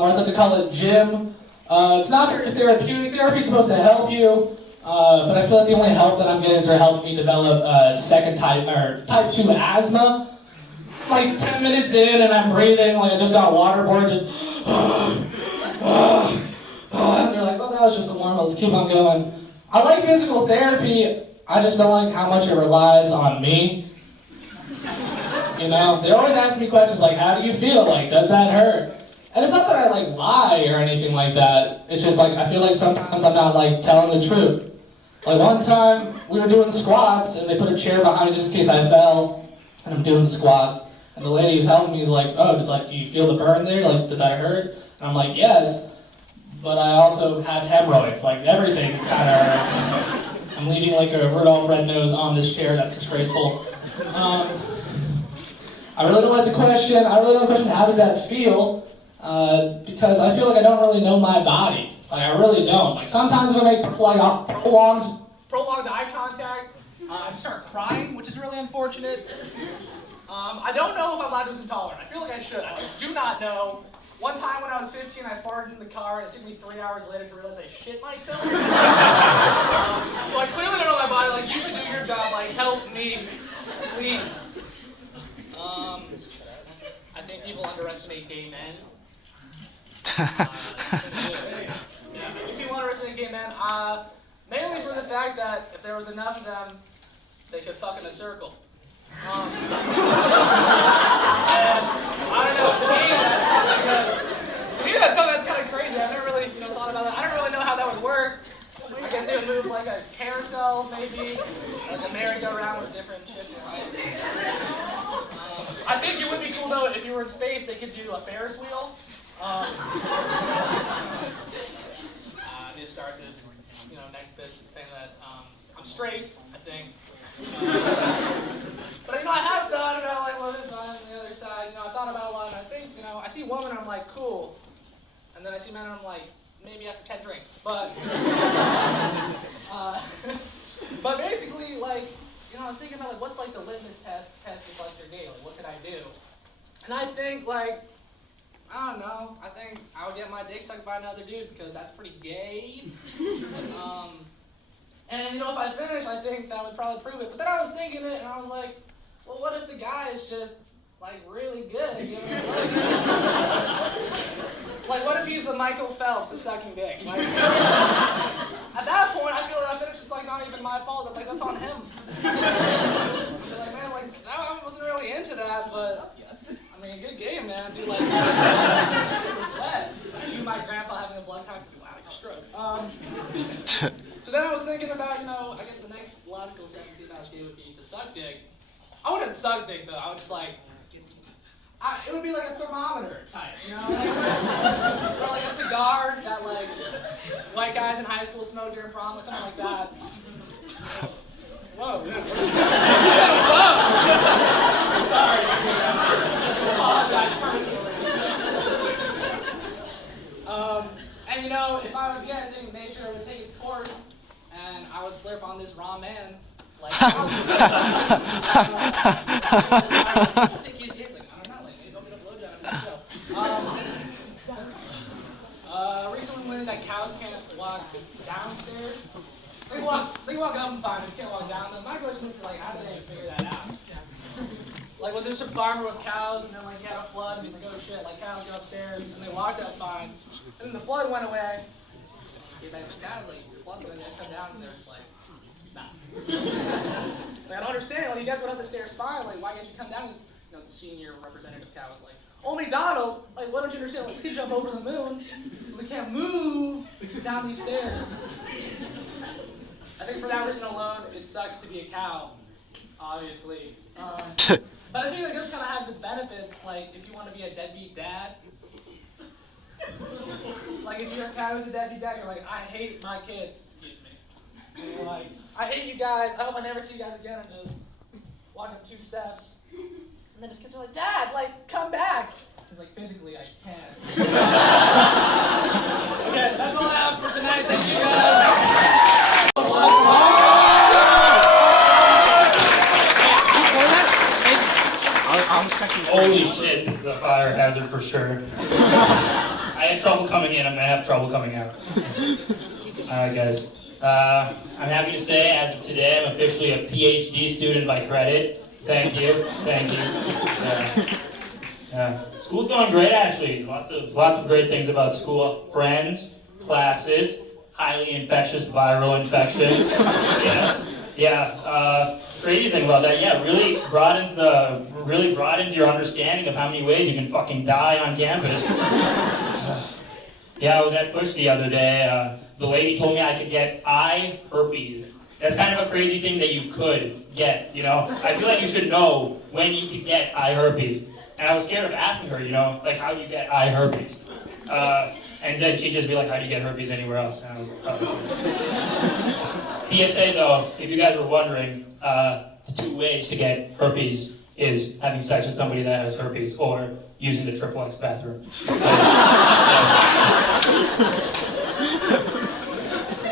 or as I like to call it, gym. It's not very therapeutic. Therapy's supposed to help you, but I feel like the only help that I'm getting is they're helping me develop type 2 asthma. Like 10 minutes in and I'm breathing, like I just got waterboard, just and they're like, oh, that was just the warm-up, let's keep on going. I like physical therapy, I just don't like how much it relies on me. You know, they always ask me questions like, how do you feel? Like, does that hurt? And it's not that I like lie or anything like that, it's just like, I feel like sometimes I'm not like telling the truth. Like one time, we were doing squats and they put a chair behind me just in case I fell, and I'm doing squats. And the lady who's helping me is like, oh, it's like, do you feel the burn there? Like, does that hurt? And I'm like, yes, but I also have hemorrhoids. Like, everything kind of hurts. I'm leaving like a Rudolph red nose on this chair. That's disgraceful. I really don't like the question. I really don't question how does that feel, because I feel like I don't really know my body. Like, I really don't. Like, sometimes if I make like prolonged eye contact, I start crying, which is really unfortunate. I don't know if I'm lactose intolerant. I feel like I should. I do not know. One time when I was 15, I farted in the car, and it took me 3 hours later to realize I shit myself. So I clearly don't know my body. Like, you should do your job. Like, help me, please. I think people underestimate gay men. I think people underestimate gay men. Mainly for the fact that if there was enough of them, they could fuck in a circle. And I don't know, to me that's something that's kind of crazy. I've never really thought about that. I don't really know how that would work. I guess they would move like a carousel, maybe, like a merry-go-round with different shit. I think it would be cool though if you were in space, they could do a Ferris wheel. I need to start this, next bit saying that I'm straight, I think. But I have thought about like what is on the other side. I thought about a lot, and I think I see women, I'm like cool, and then I see men, and I'm like maybe after 10 drinks. But but basically, like I was thinking about like what's like the litmus test if like you're gay. Like what could I do? And I think like I don't know. I think I would get my dick sucked by another dude because that's pretty gay. And if I finish, I think that would probably prove it. But then I was thinking it, and I was like, well, what if the guy is just, like, really good? Like, what if he's the Michael Phelps of sucking dick? Like, at that point, I feel like I finished, it's, like, not even my fault. Like, that's on him. Like, man, like, I wasn't really into that, but, I mean, good game, man. Dude, like, you, my grandpa, having a blood pact is wow, your stroke. So then I was thinking about, I guess the next logical sentence I was gay would be to suck dick. I wouldn't suck dick though. I would just like, it would be like a thermometer type, or like a cigar that like white guys in high school smoke during prom or something like that. Whoa, yeah. Sorry. And if I was gay, I think nature would take its course, and I would slurp on this raw man. Like, I think he's gay. Like, I don't know, like, maybe open up a blowjob in the show. Recently learned that cows can't walk downstairs. They can walk up and fine, but you can't walk down them. My question is, like, how did they figure that out? Like, was there some farmer with cows, and then, like, he had a flood, and he's like, oh shit, like, cows go upstairs, and they walked out fine. And then the flood went away. He came back to the cows, like, the flood's gonna come down, and they're just like, stop. It's like, I don't understand, like, you guys went up the stairs fine, like, why can't you come down? And, the senior representative cow was like, oh, McDonald, like, what don't you understand? Like, we can jump over the moon, we can't move down these stairs. I think for that reason alone, it sucks to be a cow, obviously. But I feel like this kind of has its benefits, like if you want to be a deadbeat dad. Like if you're a cow who's a deadbeat dad, you're like, I hate my kids, excuse me. And you're like, I hate you guys, I hope I never see you guys again, and just walk up 2 steps. And then his kids are like, Dad, like, come back. He's like, physically, I can't. Okay, that's all I have for tonight, thank you guys. Holy shit, the fire hazard for sure. I I had trouble coming in, I'm gonna have trouble coming out. Alright guys, I'm happy to say as of today I'm officially a PhD student by credit. Thank you. School's going great actually. Lots of great things about school. Friends, classes, highly infectious viral infections. Crazy thing about that, really broadens your understanding of how many ways you can fucking die on campus. I was at Push the other day. The lady told me I could get eye herpes. That's kind of a crazy thing that you could get, you know? I feel like you should know when you could get eye herpes. And I was scared of asking her, you know, like, how do you get eye herpes? And then she'd just be like, how do you get herpes anywhere else? And I was like, oh. PSA though, if you guys were wondering, the 2 ways to get herpes is having sex with somebody that has herpes or using the XXX bathroom.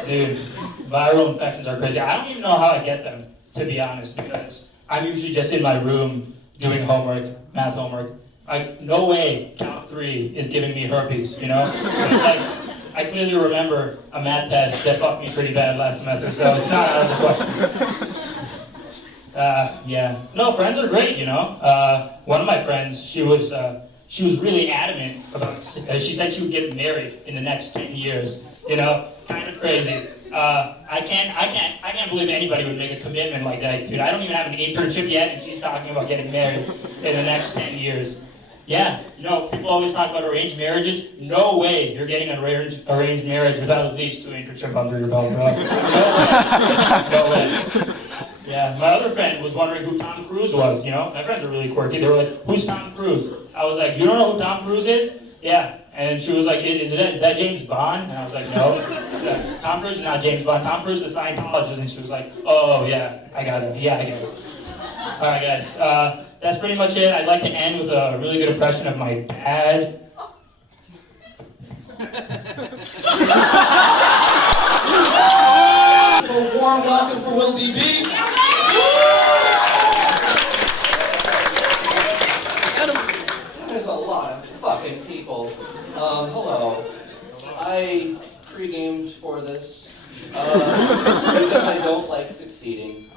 Dude, viral infections are crazy. I don't even know how I get them, to be honest, because I'm usually just in my room doing homework, math homework. No way count 3 is giving me herpes, you know? It's like, I clearly remember a math test that fucked me pretty bad last semester, so it's not out of the question. No, friends are great, you know? One of my friends, she was really adamant about, she said she would get married in the next 10 years, you know? Kind of crazy. I can't believe anybody would make a commitment like that, dude. I don't even have an internship yet, and she's talking about getting married in the next 10 years. Yeah, you know, people always talk about arranged marriages. No way you're getting an arranged marriage without at least 2 internships under your belt, bro. No way. Yeah, my other friend was wondering who Tom Cruise was, you know? My friends are really quirky. They were like, who's Tom Cruise? I was like, you don't know who Tom Cruise is? Yeah. And she was like, is that James Bond? And I was like, no. Yeah, Tom Cruise is not James Bond. Tom Cruise is a Scientologist. And she was like, oh, yeah, I got it. Yeah, I get it. All right, guys. That's pretty much it. I'd like to end with a really good impression of my dad. A warm welcome for Will DB. There's a lot of fucking people. Hello. I pre-gamed for this because I don't like succeeding.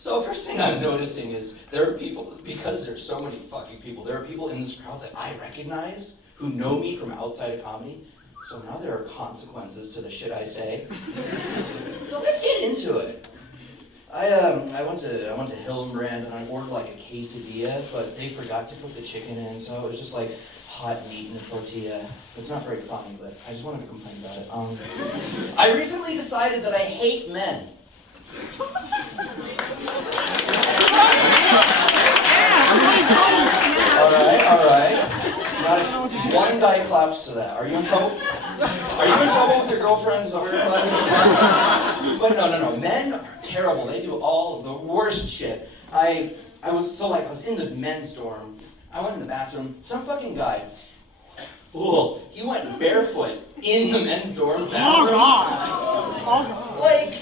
So first thing I'm noticing is there are people, because there's so many fucking people, there are people in this crowd that I recognize who know me from outside of comedy. So now there are consequences to the shit I say. So let's get into it. I went to Hillenbrand and I ordered like a quesadilla, but they forgot to put the chicken in, so it was just like hot meat in a tortilla. It's not very funny, but I just wanted to complain about it. I recently decided that I hate men. All right. Not one guy claps to that. Are you in trouble? Are you in trouble with your girlfriends over your clapping? But no. Men are terrible. They do all of the worst shit. I was in the men's dorm. I went in the bathroom. Some fucking guy. Fool. He went barefoot in the men's dorm bathroom. Oh God. Like,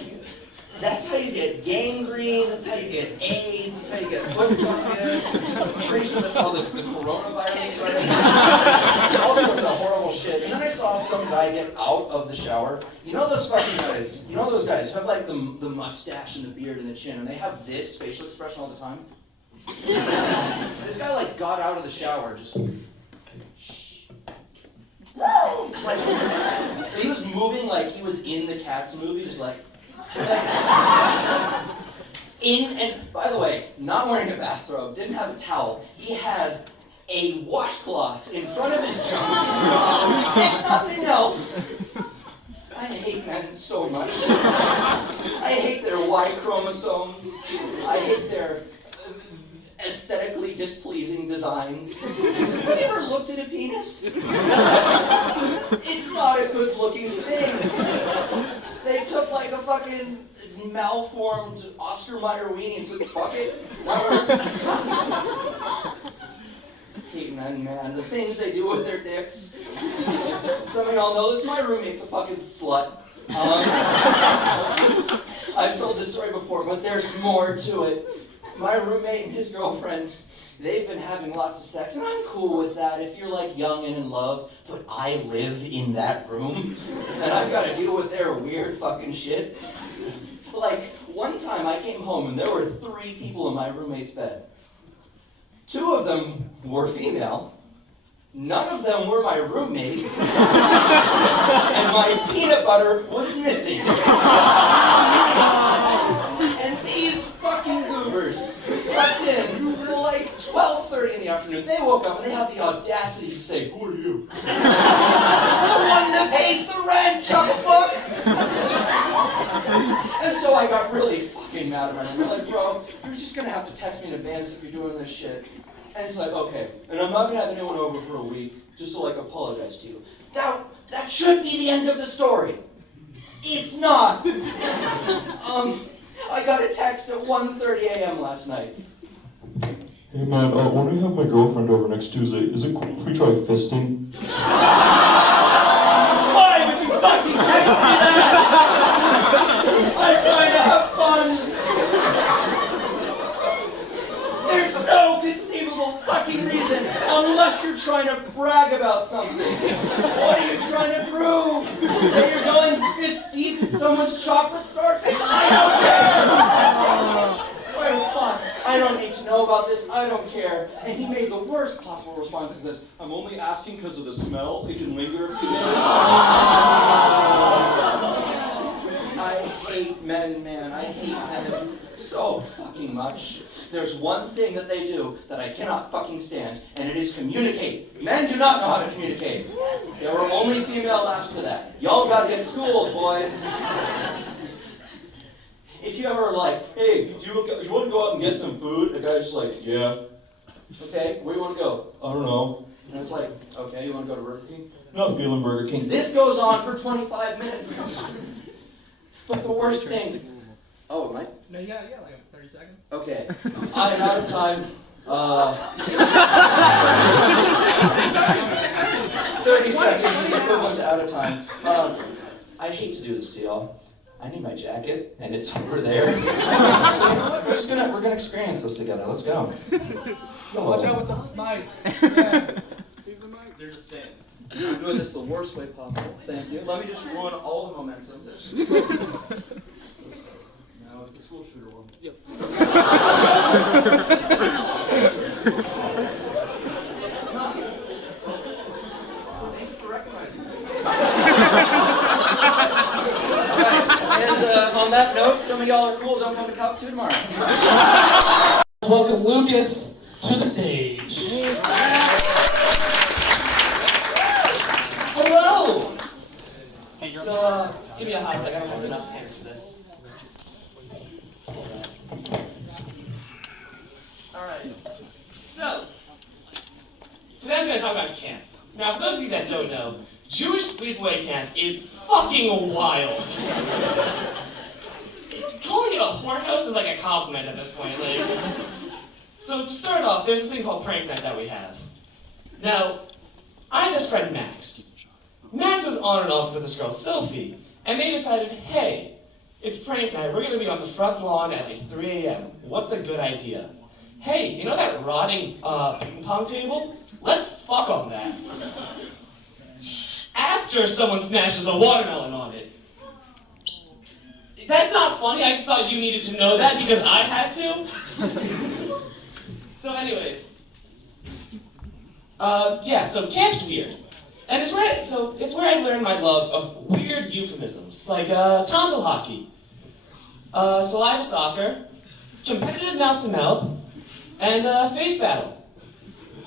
that's how you get gangrene, that's how you get AIDS, that's how you get foot fungus. I'm pretty sure that's how the coronavirus started. All sorts of horrible shit. And then I saw some guy get out of the shower. You know those fucking guys, you know those guys who have like the mustache and the beard and the chin, and they have this facial expression all the time? This guy like got out of the shower, just shh. Like, he was moving like he was in the Cats movie, just like and by the way, not wearing a bathrobe, didn't have a towel. He had a washcloth in front of his junk and nothing else. I hate men so much. I hate their Y chromosomes. I hate their aesthetically displeasing designs. Have you ever looked at a penis? It's not a good looking thing. They took like a fucking malformed Oscar Mayer weenie and said, fuck it, that works. Hate men, man. The things they do with their dicks. Some of y'all know this, my roommate's a fucking slut. I've told this story before, but there's more to it. My roommate and his girlfriend, they've been having lots of sex, and I'm cool with that if you're like young and in love, but I live in that room, and I've got to deal with their weird fucking shit. Like, one time I came home and there were 3 people in my roommate's bed. 2 of them were female. None of them were my roommate. And my peanut butter was missing. And these fucking goobers slept in till like 12:30 in the afternoon. They woke up and they had the audacity to say, "Who are you?" The one that pays the rent, chucklefuck! And so I got really fucking mad at my roommate. Like, bro, you're just gonna have to text me in advance if you're doing this shit. And he's like, okay. And I'm not gonna have anyone over for a week just to like apologize to you. That should be the end of the story. It's not. I got a text at 1:30 a.m. last night. Hey man, when we have my girlfriend over next Tuesday, is it cool if we try fisting? Why would you fucking text me that? I'm trying to have fun. There's no conceivable fucking reason unless you're trying to brag about something. What are you trying to prove? That you're going fist deep in someone's chocolate starfish? I don't care! So I respond, I don't need to know about this, I don't care. And he made the worst possible response. He says, I'm only asking because of the smell. It can linger a few days. I hate men, man. I hate men so fucking much. There's one thing that they do that I cannot fucking stand, and it is communicate. Men do not know how to communicate. There were only female laughs to that. Y'all gotta get schooled, boys. If you ever like, hey, you want to go out and get some food? The guy's just like, yeah. Okay, where do you want to go? I don't know. And it's like, okay, you want to go to Burger King? Not feeling Burger King. This goes on for 25 minutes. But the worst thing... Oh, am I? No, yeah, like 30 seconds. Okay, I'm out of time. 30 seconds is equivalent to out of time. I hate to do this to y'all. I need my jacket, and it's over there. So you know what? We're gonna experience this together. Let's go. Hello. Watch out with the mic. Yeah. There's a stand. I'm doing this the worst way possible. Thank you. Let me just ruin all the momentum. No, it's the school shooter one. Yep. Thank you for recognizing me. And on that note, some of y'all are cool. Don't come to Cop 2 tomorrow. Welcome Lucas to the stage. Hello! So, give me a hot second. I don't have enough hands for this. Alright. So, today I'm going to talk about camp. Now, for those of you that don't know, Jewish sleepaway camp is fucking wild. Calling it a whorehouse is like a compliment at this point. Like, so to start off, there's this thing called prank night that we have. Now, I had this friend Max. Max was on and off with this girl Sophie, and they decided, hey, it's prank night. We're gonna be on the front lawn at like 3 a.m. What's a good idea? Hey, you know that rotting ping pong table? Let's fuck on that. After someone smashes a watermelon on it. That's not funny. I just thought you needed to know that because I had to. So anyways. Yeah, so camp's weird. And it's where I learned my love of weird euphemisms, like tonsil hockey, saliva soccer, competitive mouth-to-mouth, and face battle.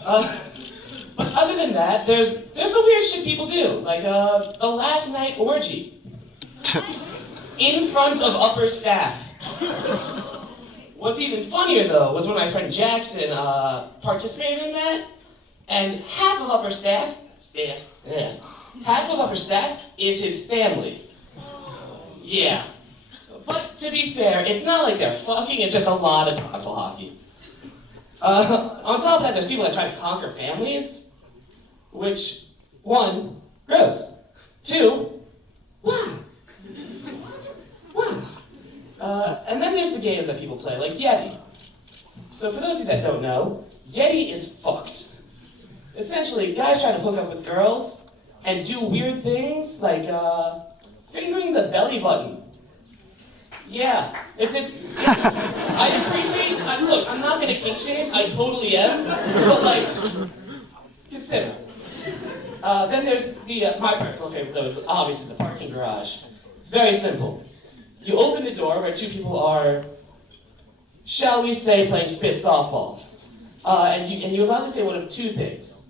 But other than that, there's the weird shit people do, like the last night orgy. In front of upper staff. What's even funnier, though, was when my friend Jackson participated in that, and half of upper staff is his family. Yeah. But to be fair, it's not like they're fucking, it's just a lot of tonsil hockey. On top of that, there's people that try to conquer families, which, 1, gross. 2, why? Why? And then there's the games that people play, like Yeti. So for those of you that don't know, Yeti is fucked. Essentially, guys try to hook up with girls and do weird things like fingering the belly button. Yeah, it's I appreciate, look, I'm not gonna kink shame, I totally am, but like, consider. Then there's my personal favorite though, is obviously the parking garage. It's very simple. You open the door where two people are, shall we say, playing spit softball. And you're allowed to say one of two things.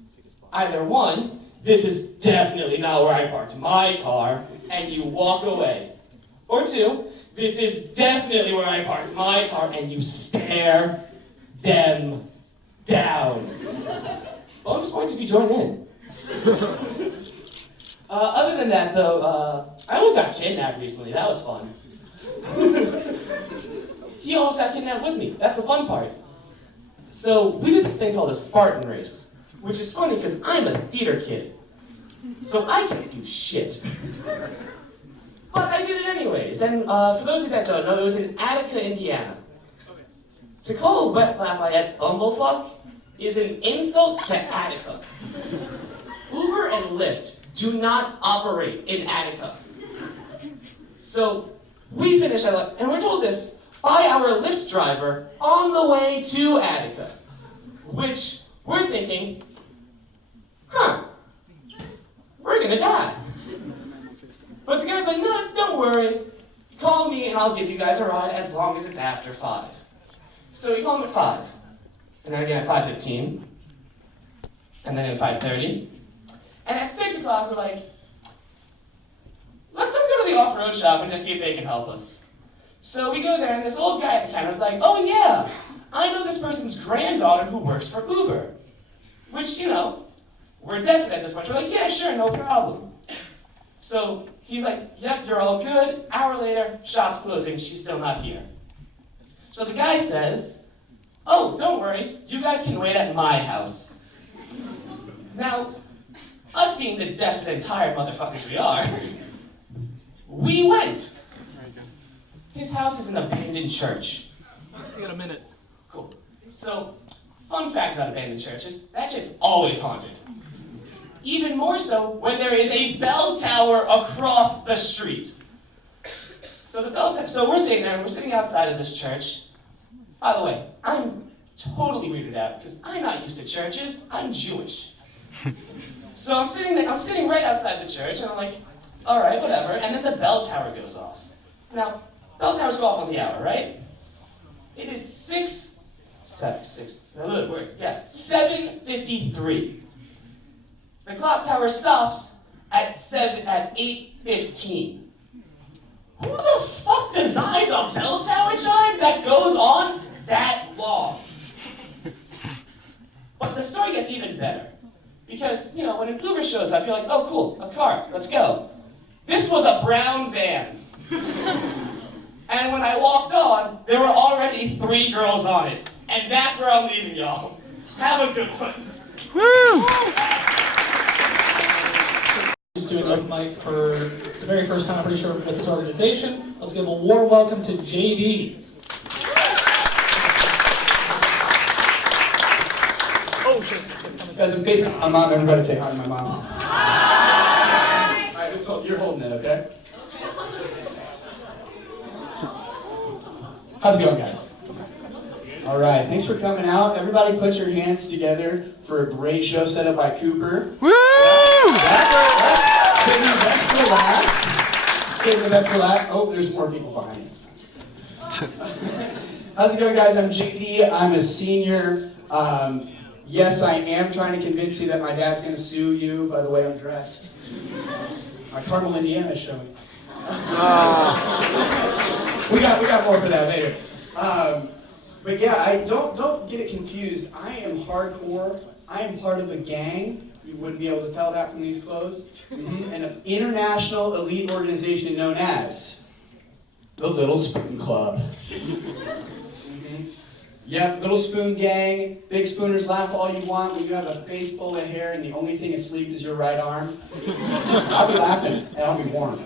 Either one, this is definitely not where I parked my car, and you walk away. Or two, this is definitely where I parked my car, and you stare them down. Bonus points if you join in. Other than that, though, I almost got kidnapped recently. That was fun. He almost got kidnapped with me. That's the fun part. So we did this thing called a Spartan race, which is funny because I'm a theater kid. So I can't do shit. But I did it anyways. And for those of you that don't know, it was in Attica, Indiana. To call West Lafayette bumblefuck is an insult to Attica. Uber and Lyft do not operate in Attica. So we finish and we're told this by our Lyft driver on the way to Attica, which we're thinking, we're gonna die. But the guy's like, no, don't worry. Call me and I'll give you guys a ride as long as it's after 5. So we call him at 5. And then again at 5:15. And then at 5:30. And at 6 o'clock we're like, let's go to the off-road shop and just see if they can help us. So we go there and this old guy at the counter is like, oh yeah, I know this person's granddaughter who works for Uber. Which, you know, we're desperate at this point. We're like, yeah, sure, no problem. So he's like, yep, you're all good. Hour later, shop's closing, she's still not here. So the guy says, oh, don't worry, you guys can wait at my house. Now, us being the desperate and tired motherfuckers we are, we went. His house is an abandoned church. You got a minute. Cool. So, fun fact about abandoned churches, that shit's always haunted. Even more so when there is a bell tower across the street. So the bell tower, so we're sitting there, and we're sitting outside of this church. By the way, I'm totally weirded out because I'm not used to churches, I'm Jewish. So I'm sitting right outside the church, and I'm like, all right, whatever, and then the bell tower goes off. Now, bell towers go off on the hour, right? It is 7:53. The clock tower stops at 8:15. Who the fuck designs a bell tower chime that goes on that long? But the story gets even better. Because, you know, when an Uber shows up, you're like, oh cool, a car, let's go. This was a brown van. And when I walked on, there were already 3 girls on it. And that's where I'm leaving y'all. Have a good one. Woo! Doing open mic for the very first time, I'm pretty sure, with this organization. Let's give a warm welcome to JD. Oh shit. Guys, I'm facing my mom. Everybody say hi to my mom. Hi! All right, so you're holding it, okay? How's it going, guys? All right, thanks for coming out. Everybody put your hands together for a great show set up by Cooper. Woo! Saving the best for last. Saving the best for last. Oh, there's more people behind me. How's it going, guys? I'm JD. I'm a senior. Yes, I am trying to convince you that my dad's going to sue you by the way I'm dressed. My Carmel, Indiana is showing. We got more for that later. But yeah, don't get it confused. I am hardcore. I am part of a gang. You wouldn't be able to tell that from these clothes. An international elite organization known as the Little Spoon Club. Yep, Little Spoon Gang. Big spooners, laugh all you want when you have a face full of hair and the only thing asleep is your right arm. I'll be laughing and I'll be warm.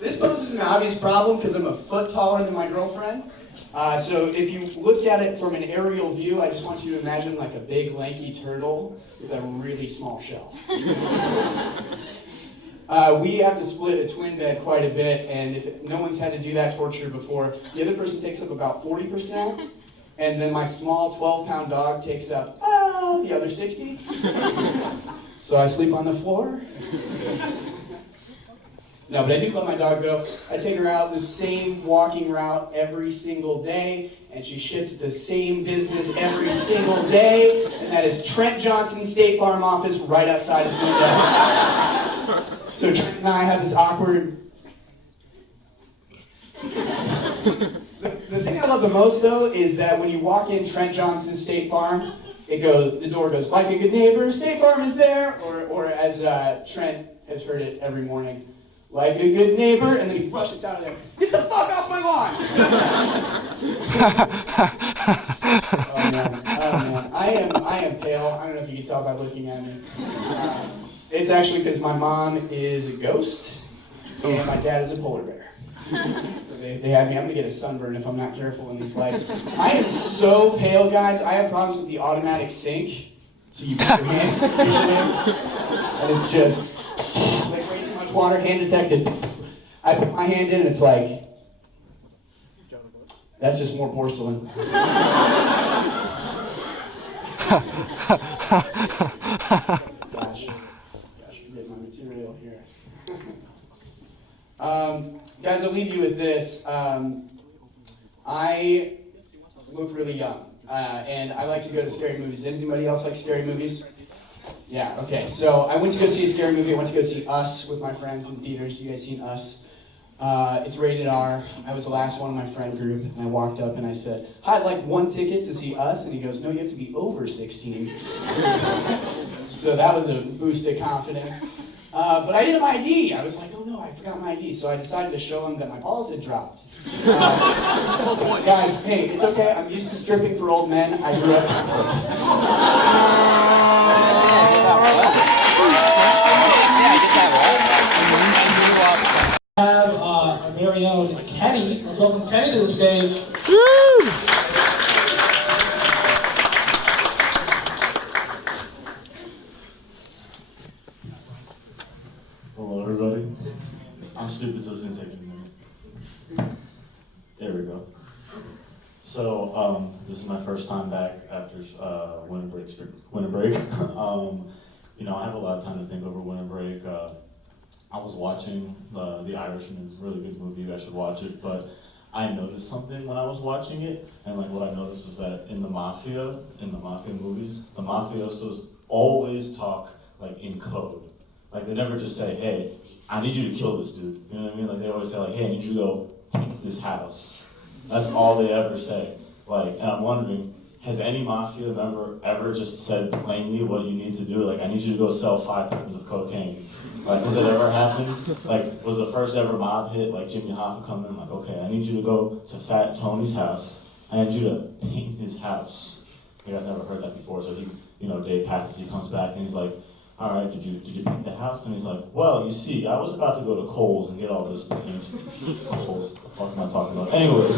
This poses an obvious problem because I'm a foot taller than my girlfriend. So if you looked at it from an aerial view, I just want you to imagine like a big lanky turtle with a really small shell. We have to split a twin bed quite a bit, and if no one's had to do that torture before, the other person takes up about 40%, and then my small 12-pound dog takes up the other 60. So I sleep on the floor. No, but I do let my dog go. I take her out the same walking route every single day, and she shits the same business every single day, and that is Trent Johnson's State Farm office right outside his window. So Trent and I have this awkward... The thing I love the most, though, is that when you walk in Trent Johnson's State Farm, the door goes, like a good neighbor, State Farm is there, or as Trent has heard it every morning, like a good neighbor, and then he rushes out of there, get the fuck off my lawn! Oh man, I am pale. I don't know if you can tell by looking at me. It's actually because my mom is a ghost, and my dad is a polar bear. So they had me, I'm gonna get a sunburn if I'm not careful in these lights. I am so pale, guys, I have problems with the automatic sink. So you put your hand, and it's just, like way too much water, hand detected. I put my hand in and it's like, that's just more porcelain. Gosh, forget my material here. Guys, I'll leave you with this. I look really young, and I like to go to scary movies. Does anybody else like scary movies? Yeah, okay. So I went to go see a scary movie. I went to go see Us with my friends in theaters. You guys seen Us? It's rated R. I was the last one in my friend group, and I walked up and I said, "Hi, I'd like one ticket to see Us." And he goes, "No, you have to be over 16. So that was a boost of confidence. But I didn't have my ID. I was like, oh no, I forgot my ID. So I decided to show him that my balls had dropped. Guys, hey, it's okay. I'm used to stripping for old men. I grew up Catholic. We have our very own Kenny. Let's welcome Kenny to the stage. Hello, everybody. I'm stupid, so it's gonna take a minute. There we go. So, this is my first time back after winter break. You know, I have a lot of time to think over winter break. I was watching The Irishman. It's a really good movie. You guys should watch it. But I noticed something when I was watching it, and like what I noticed was that in the mafia movies, the mafiosos always talk like in code. Like they never just say, "Hey, I need you to kill this dude." You know what I mean? Like they always say, like, "Hey, I need you to go paint this house." That's all they ever say. Like, and I'm wondering, has any mafia member ever just said plainly what you need to do? Like, I need you to go sell 5 pounds of cocaine. Like, has it ever happened? Like, was the first ever mob hit, like Jimmy Hoffa come in, like, okay, I need you to go to Fat Tony's house. I need you to paint his house. You guys never heard that before, so he, you know, day passes, he comes back and he's like, all right, did you paint the house? And he's like, well, you see, I was about to go to Kohl's and get all this paint. Kohl's, what am I talking about? Anyways,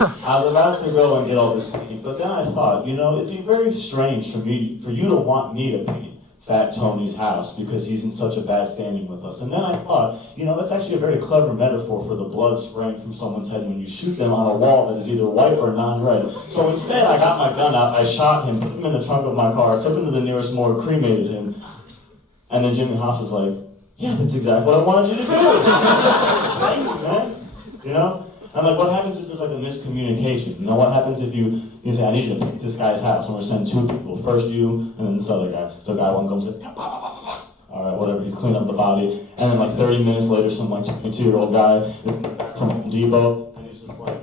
I was about to go and get all this paint, but then I thought, you know, it'd be very strange for you to want me to paint Fat Tony's house because he's in such a bad standing with us. And then I thought, you know, that's actually a very clever metaphor for the blood spraying from someone's head when you shoot them on a wall that is either white or non-red. So instead, I got my gun out, I shot him, put him in the trunk of my car, took him to the nearest morgue, cremated him, and then Jimmy Hoffa was like, yeah, that's exactly what I wanted you to do. Thank you, man. You know? And like, what happens if there's like a miscommunication? You know, what happens if you say, I need you to pick this guy's house, and we're sending 2 people, first you, and then this other guy. So guy 1 comes in, all right, whatever, you clean up the body, and then like 30 minutes later, some like 22-year-old guy is back from Home Depot, and he's just like,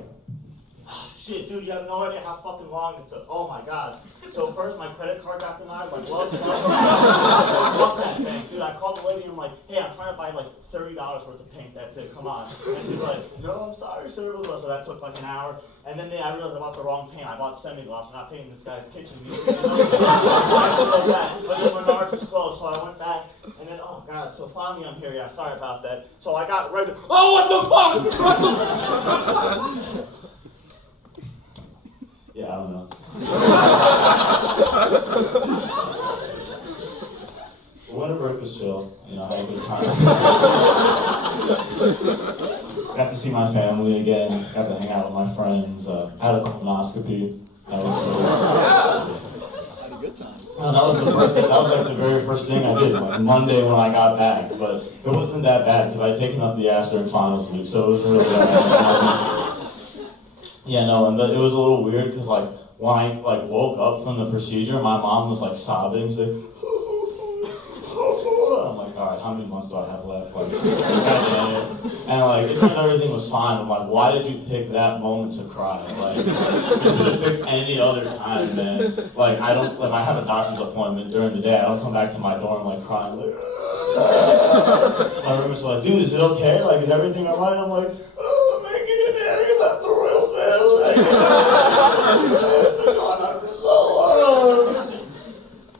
shit, dude, you have no idea how fucking long it took. Oh my god. So first my credit card got denied, like, well, fuck that thing. Dude, I called the lady and I'm like, hey, I'm trying to buy like $30 worth of paint, that's it, come on. And she's like, no, I'm sorry, sir. So that took like an hour. And then I realized I bought the wrong paint. I bought semi-gloss, I'm not painting this guy's kitchen. I had to go back. But then Menards was closed, so I went back. And then, oh god, so finally I'm here, yeah, sorry about that. So I got ready to, oh, what the fuck? Yeah, I don't know. Winter break was chill. You know, I had a good time. Got to see my family again. Got to hang out with my friends. Had a colonoscopy. That was really that was the first thing. That was like the very first thing I did, like Monday when I got back. But it wasn't that bad because I'd taken up the ass during finals week, so it was really yeah, no, and it was a little weird because like when I like woke up from the procedure, my mom was like sobbing. She's like, I'm like, all right, how many months do I have left? Like, and like, it turns out everything was fine. I'm like, why did you pick that moment to cry? Like, you could have picked any other time, man. Like, I have a doctor's appointment during the day. I don't come back to my dorm like crying, like, my roommate's like, dude, is it okay? Like, is everything all right? I'm like, oh, I'm making it there. He left the royal family. It's been going on for so long.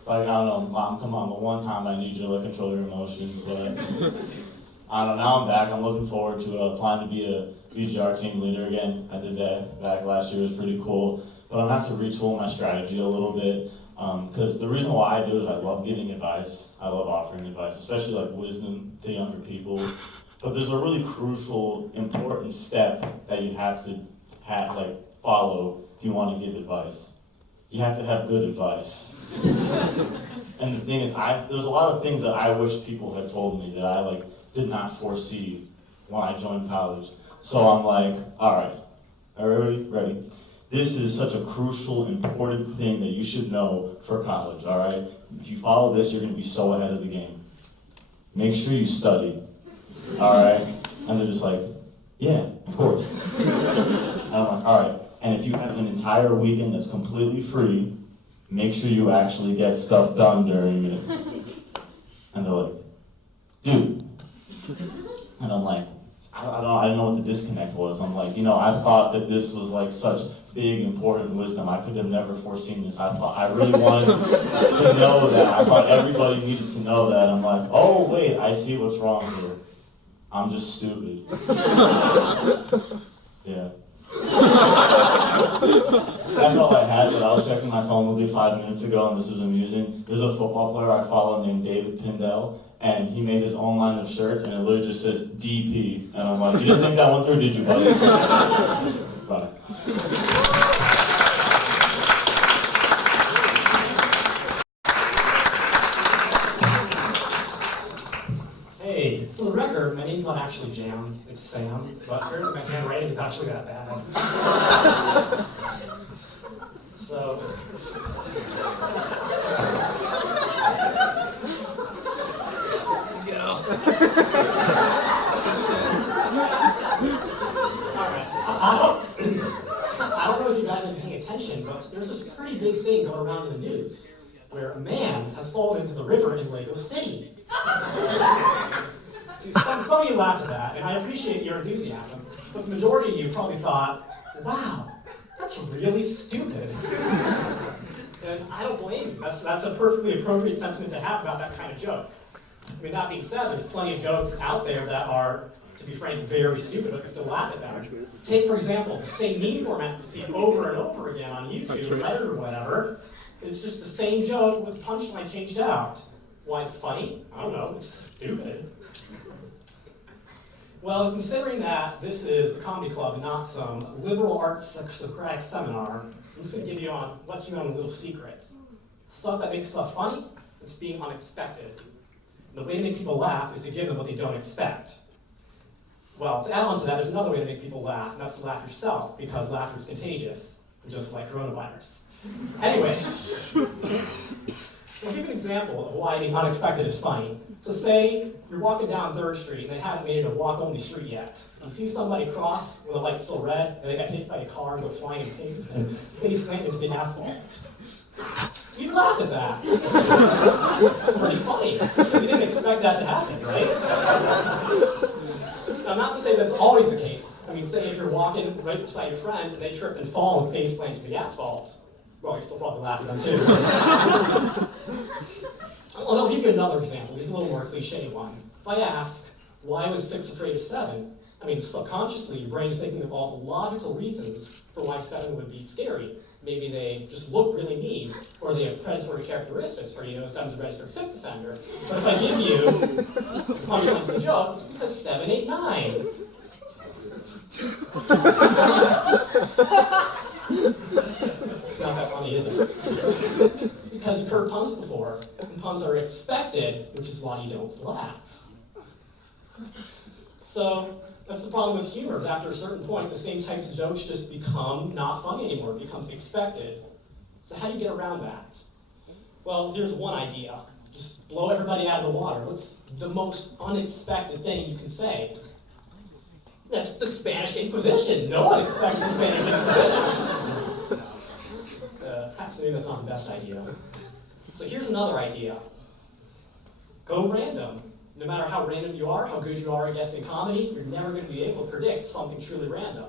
Like, I don't know, Mom, come on, but one time I need you to like control your emotions, but I don't know, now I'm back. I'm looking forward to applying to be a VGR team leader again. I did that back last year, it was pretty cool, but I'm gonna have to retool my strategy a little bit, because the reason why I do it is I love giving advice. I love offering advice, especially like wisdom to younger people, but there's a really crucial, important step that you have to follow if you want to give advice. You have to have good advice. And the thing is, there's a lot of things that I wish people had told me that I like did not foresee when I joined college. So I'm like, all right, everybody ready? This is such a crucial, important thing that you should know for college, all right? If you follow this, you're gonna be so ahead of the game. Make sure you study, all right? And they're just like, yeah, of course. And I'm like, all right. And if you have an entire weekend that's completely free, make sure you actually get stuff done during it. And they're like, dude. And I'm like, I don't know what the disconnect was. I'm like, you know, I thought that this was like such big, important wisdom. I could have never foreseen this. I really wanted to know that. I thought everybody needed to know that. I'm like, oh, wait, I see what's wrong here. I'm just stupid. Yeah. That's all I had, but I was checking my phone literally 5 minutes ago, and this was amusing. There's a football player I follow named David Pindell, and he made his own line of shirts, and it literally just says DP. And I'm like, you didn't think that one through, did you, buddy? Bye. Hey, for the record, my name's not actually Jam, it's Sam, but apparently my handwriting is actually that bad. So, Alright, I don't know if you guys have been paying attention, but there's this pretty big thing going around in the news where a man has fallen into the river in Lagos City. See, some of you laughed at that, and I appreciate your enthusiasm, but the majority of you probably thought, wow, that's really stupid. And I don't blame you. That's a perfectly appropriate sentiment to have about that kind of joke. I mean, that being said, there's plenty of jokes out there that are, to be frank, very stupid, but you still laugh at them. Take, for example, the same meme format you see over and over again on YouTube, Reddit, or whatever. It's just the same joke with the punchline changed out. Why is it funny? I don't know, it's stupid. Well, considering that this is a comedy club and not some liberal arts Socratic seminar, I'm just going to let you know a little secret. Stuff that makes stuff funny, it's being unexpected. And the way to make people laugh is to give them what they don't expect. Well, to add on to that, there's another way to make people laugh, and that's to laugh yourself, because laughter is contagious, just like coronavirus. Anyway, I'll give you an example of why the unexpected is funny. So say you're walking down 3rd Street and they haven't made it a walk-only street yet. You see somebody cross with the light's still red and they got hit by a car and go flying in pink and face plant into the asphalt. You'd laugh at that. It's pretty funny, because you didn't expect that to happen, right? Now, not to say that's always the case. I mean, say if you're walking right beside your friend and they trip and fall and face plant into the asphalt, well, you still probably laugh at them too. Well, I'll give you another example. It's a little more cliche one. If I ask, why was 6 afraid of 7? I mean, subconsciously, your brain's thinking of all the logical reasons for why 7 would be scary. Maybe they just look really mean, or they have predatory characteristics, or 7's a registered sex offender. But if I give you the punchline to the joke, it's because 7, 8, 9. It's not that funny, is it? It's because you've heard puns before, and puns are expected, which is why you don't laugh. So, that's the problem with humor. After a certain point, the same types of jokes just become not funny anymore. It becomes expected. So how do you get around that? Well, here's one idea. Just blow everybody out of the water. What's the most unexpected thing you can say? That's the Spanish Inquisition. No one expects the Spanish Inquisition. Perhaps maybe that's not the best idea. So here's another idea. Go random. No matter how random you are, how good you are at guessing comedy, you're never going to be able to predict something truly random.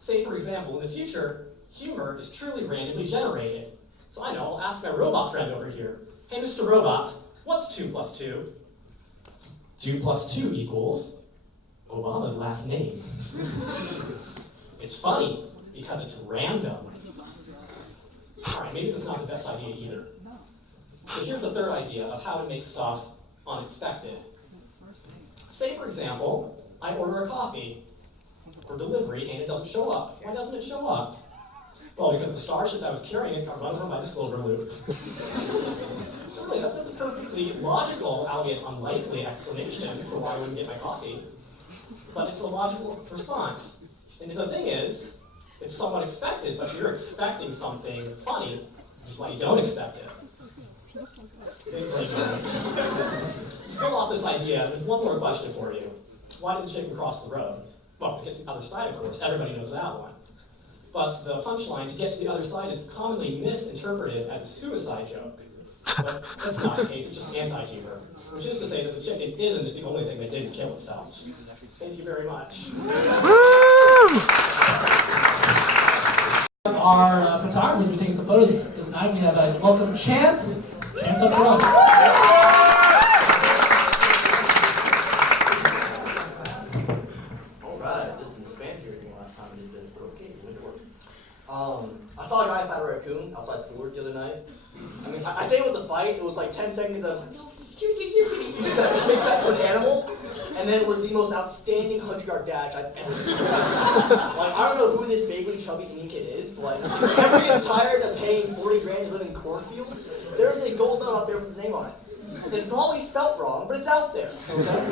Say, for example, in the future, humor is truly randomly generated. So I know, I'll ask my robot friend over here. Hey, Mr. Robot, what's 2 plus 2? 2 plus 2 equals Obama's last name. It's funny, because it's random. Alright, maybe that's not the best idea either. So here's a third idea of how to make stuff unexpected. Say, for example, I order a coffee for delivery and it doesn't show up. Why doesn't it show up? Well, because the starship that was carrying it got run over by the silver loop. Really, that's a perfectly logical, albeit unlikely, explanation for why I wouldn't get my coffee. But it's a logical response. And the thing is, it's somewhat expected, but you're expecting something funny, just why you don't expect it. To go off this idea, there's one more question for you. Why did the chicken cross the road? Well, to get to the other side, of course. Everybody knows that one. But the punchline, to get to the other side, is commonly misinterpreted as a suicide joke. But that's not the case, it's just anti-humor. Which is to say that the chicken isn't just the only thing that didn't kill itself. Thank you very much. Our photographers will be taking some photos this night. We have a welcome Chance. Chance up front. Alright, this is fancier than last time we did this, but okay, it went to work. I saw a guy fight a raccoon outside Ford the other night. I mean, I say it was a fight, it was like 10 seconds of except for an animal, and then it was the most outstanding 100-yard dash I've ever seen. Like, I don't know who this vaguely chubby Indian kid is, but like, everybody gets tired of paying 40 grand to live in cornfields. There's a gold medal out there with his name on it. It's probably spelt wrong, but it's out there, okay?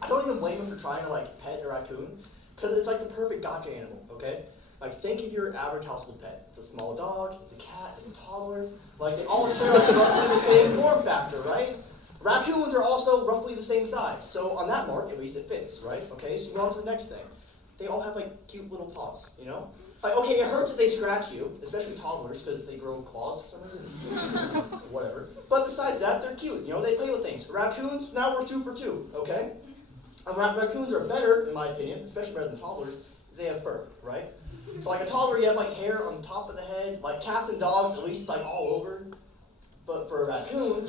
I don't even blame him for trying to like pet a raccoon, because it's like the perfect gotcha animal, okay? Like, think of your average household pet. It's a small dog, it's a cat, it's a toddler. Like, they all share like roughly the same form factor, right? Raccoons are also roughly the same size. So on that mark, at least it fits, right? Okay, so go on to the next thing. They all have like cute little paws, you know? Like, okay, it hurts if they scratch you, especially toddlers, because they grow claws for some reason. Whatever. But besides that, they're cute, you know? They play with things. Raccoons, now we're 2 for 2, okay? And raccoons are better, in my opinion, especially better than toddlers, because they have fur, right? So like a toddler, you have like hair on top of the head. Like cats and dogs, at least it's like all over. But for a raccoon,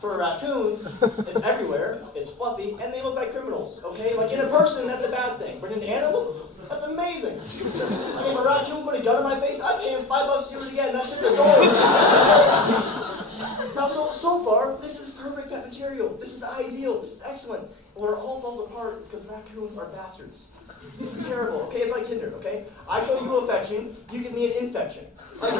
for a raccoon, it's everywhere, it's fluffy, and they look like criminals, okay? Like in a person, that's a bad thing. But in an animal, that's amazing. Like if a raccoon put a gun in my face, I'd pay him $5 to do it again. That shit's adorable. Now, so far, this is perfect pet material. This is ideal. This is excellent. And where it all falls apart is because raccoons are bastards. It's terrible, okay? It's like Tinder, okay? I show you affection, you give me an infection. Like,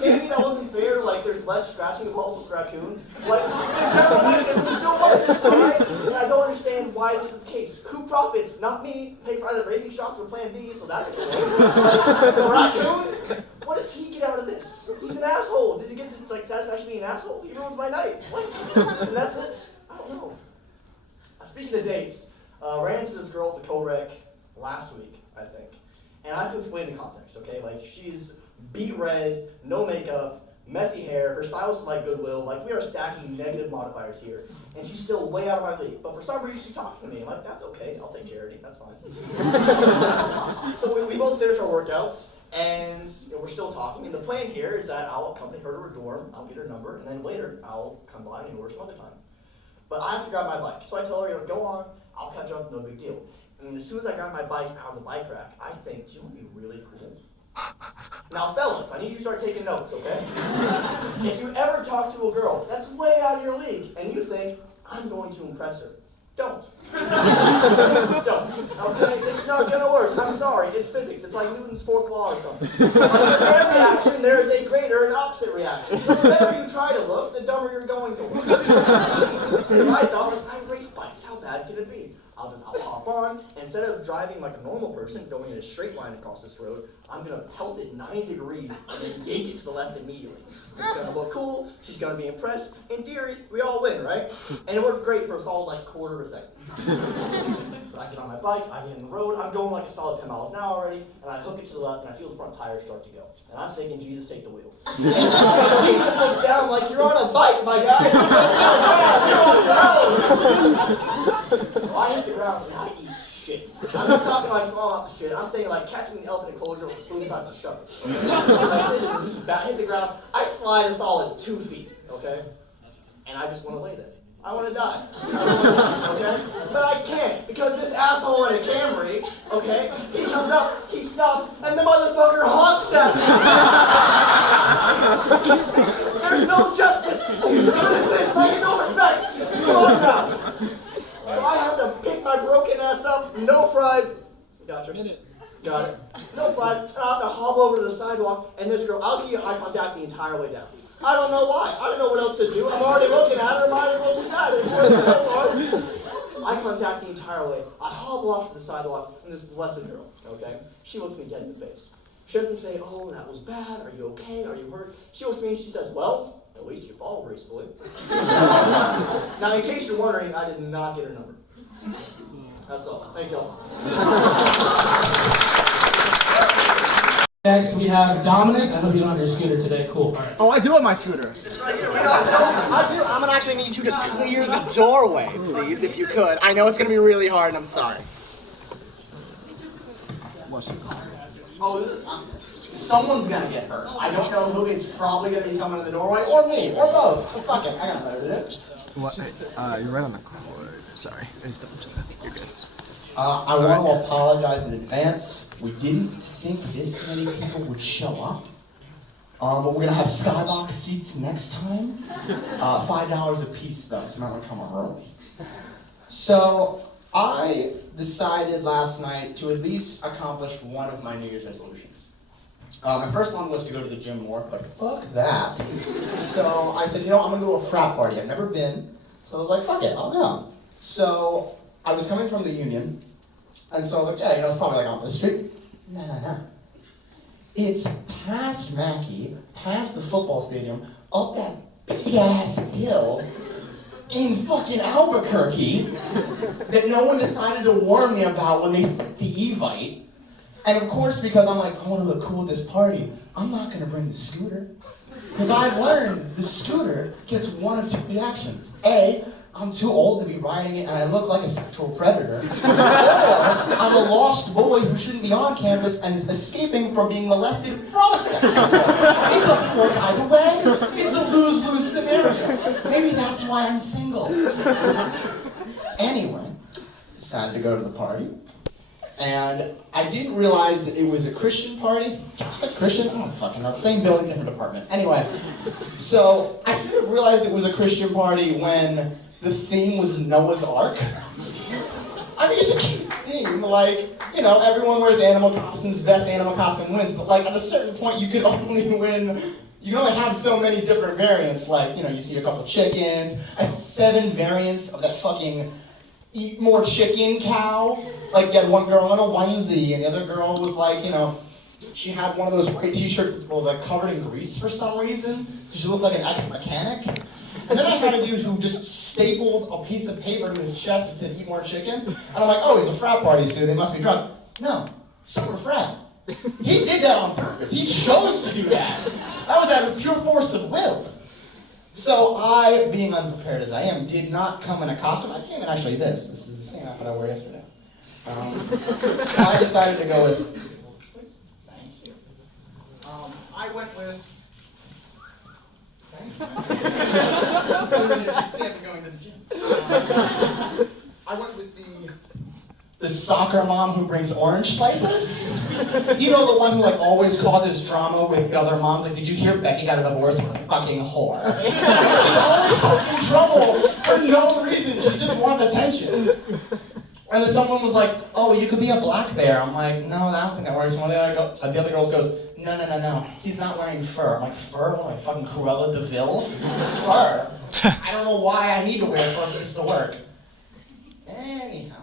maybe that wasn't fair, like there's less scratching involved with raccoon. Like, the general mechanism still works, alright? And I don't understand why this is the case. Who profits? Not me. Pay for either rabies shots or Plan B, so that's okay. Like, the raccoon? What does he get out of this? He's an asshole. Does he get to, like, satisfaction being an asshole? He ruins my night. What? And that's it? I don't know. Speaking of dates, ran into this girl at the co-rec last week, I think. And I have to explain the context, okay? Like, she's beet red, no makeup, messy hair, her style is like Goodwill, like we are stacking negative modifiers here. And she's still way out of my league. But for some reason, she's talking to me. I'm like, that's okay, I'll take charity, that's fine. So we both finished our workouts, And we're still talking, and the plan here is that I'll accompany her to her dorm, I'll get her number, and then later I'll come by and work some other time. But I have to grab my bike. So I tell her, go on, I'll catch up, no big deal. And as soon as I grab my bike out of the bike rack, I think, do you want to be really cool? Now, fellas, I need you to start taking notes, okay? If you ever talk to a girl that's way out of your league, and you think, I'm going to impress her, don't. Don't. Okay? It's not gonna work. I'm sorry. It's physics. It's like Newton's fourth law or something. Under every reaction, there is a greater and opposite reaction. So the better you try to look, the dumber you're going to look. And I thought, I race bikes. How bad can it be? I'll hop on. Instead of driving like a normal person, going in a straight line across this road, I'm gonna pelt it 90 degrees and then yank it to the left immediately. It's gonna look cool, she's gonna be impressed. In theory, we all win, right? And it worked great for a solid like quarter of a second. But I get on my bike, I get in the road, I'm going like a solid 10 miles an hour already, and I hook it to the left and I feel the front tires start to go. And I'm thinking, Jesus, take the wheel. Jesus looks down like, you're on a bike, my guy. So I hit the ground and I eat shit. I'm not talking like small amounts of shit. I'm saying like catching an elephant enclosure with swing sides of shovel. Like, this is bad. Hit the ground. I slide a solid 2 feet, okay? And I just want to lay there. I want to die. Okay? But I can't because this asshole in a Camry, okay? He comes up, he stops, and the motherfucker honks at me. There's no justice. What is this? Like no respect. Come on now. So I have to pick my broken ass up, no pride. Gotcha. Got it. No pride. And I have to hobble over to the sidewalk, and this girl, I'll keep eye contact the entire way down. I don't know why. I don't know what else to do. I'm already looking at her. Might as well do that. It's worth so hard. Eye contact the entire way. I hobble off to the sidewalk, and this blessed girl, okay? She looks me dead in the face. She doesn't say, oh, that was bad. Are you okay? Are you hurt? She looks at me and she says, well, at least you fall gracefully. Now, in case you're wondering, I did not get her number. That's all. Thanks, y'all. Next, we have Dominic. I hope you don't have your scooter today. Cool. All right. Oh, I do have my scooter. I'm gonna actually need you to clear the doorway, please, if you could. I know it's gonna be really hard, and I'm sorry. Oh, someone's gonna get hurt. I don't know who. It's probably gonna be someone in the doorway, or me, or both. So fuck it. I got better to do. What? You're right on the cord. Sorry. I just don't. You're good. I want to apologize in advance. We didn't think this many people would show up. But we're going to have skybox seats next time. $5 a piece, though, so you might want to come early. So I decided last night to at least accomplish one of my New Year's resolutions. My first one was to go to the gym more, but fuck that. So I said, I'm going to go to a frat party. I've never been. So I was like, fuck it, I'll go. So I was coming from the Union, and so I was like, it's probably like on the street. No. It's past Mackey, past the football stadium, up that big-ass hill in fucking Albuquerque that no one decided to warn me about when they sent the Evite. And of course, because I'm like, I want to look cool at this party, I'm not going to bring the scooter. Because I've learned the scooter gets one of two reactions. A, I'm too old to be riding it and I look like a sexual predator. Or I'm a lost boy who shouldn't be on campus and is escaping from being molested from a sexual predator. It doesn't work either way. It's a lose-lose scenario. Maybe that's why I'm single. Anyway, decided to go to the party. And I didn't realize that it was a Christian party. Catholic, Christian? I don't fucking know. Same building, different department. Anyway, so I should have realized it was a Christian party when the theme was Noah's Ark. I mean, it's a cute theme. Like, everyone wears animal costumes, best animal costume wins. But like, at a certain point, you could only win. You can only have so many different variants. Like, you see a couple chickens. I have 7 variants of that fucking eat more chicken cow. Like, you had one girl in a onesie, and the other girl was like, she had one of those white t-shirts that was like covered in grease for some reason, so she looked like an ex-mechanic. And then I had a dude who just stapled a piece of paper to his chest and said, eat more chicken. And I'm like, oh, he's a frat party, so they must be drunk. No, summer frat. He did that on purpose. He chose to do that. That was out of pure force of will. So I, being unprepared as I am, did not come in a costume. I came in actually this. This is the same outfit I wore yesterday. So I decided to go with, thank you. I went with. I went with the soccer mom who brings orange slices. You know, the one who like always causes drama with the other moms. Like, did you hear Becky got a divorce? Fucking whore. She's always causing trouble for no reason. She just wants attention. And then someone was like, "Oh, you could be a black bear." I'm like, "No, I don't think that works." One of the other girls goes, No. He's not wearing fur. I'm like, fur? What am I, fucking Cruella de Vil? Fur. I don't know why I need to wear fur for this to work. Anyhow.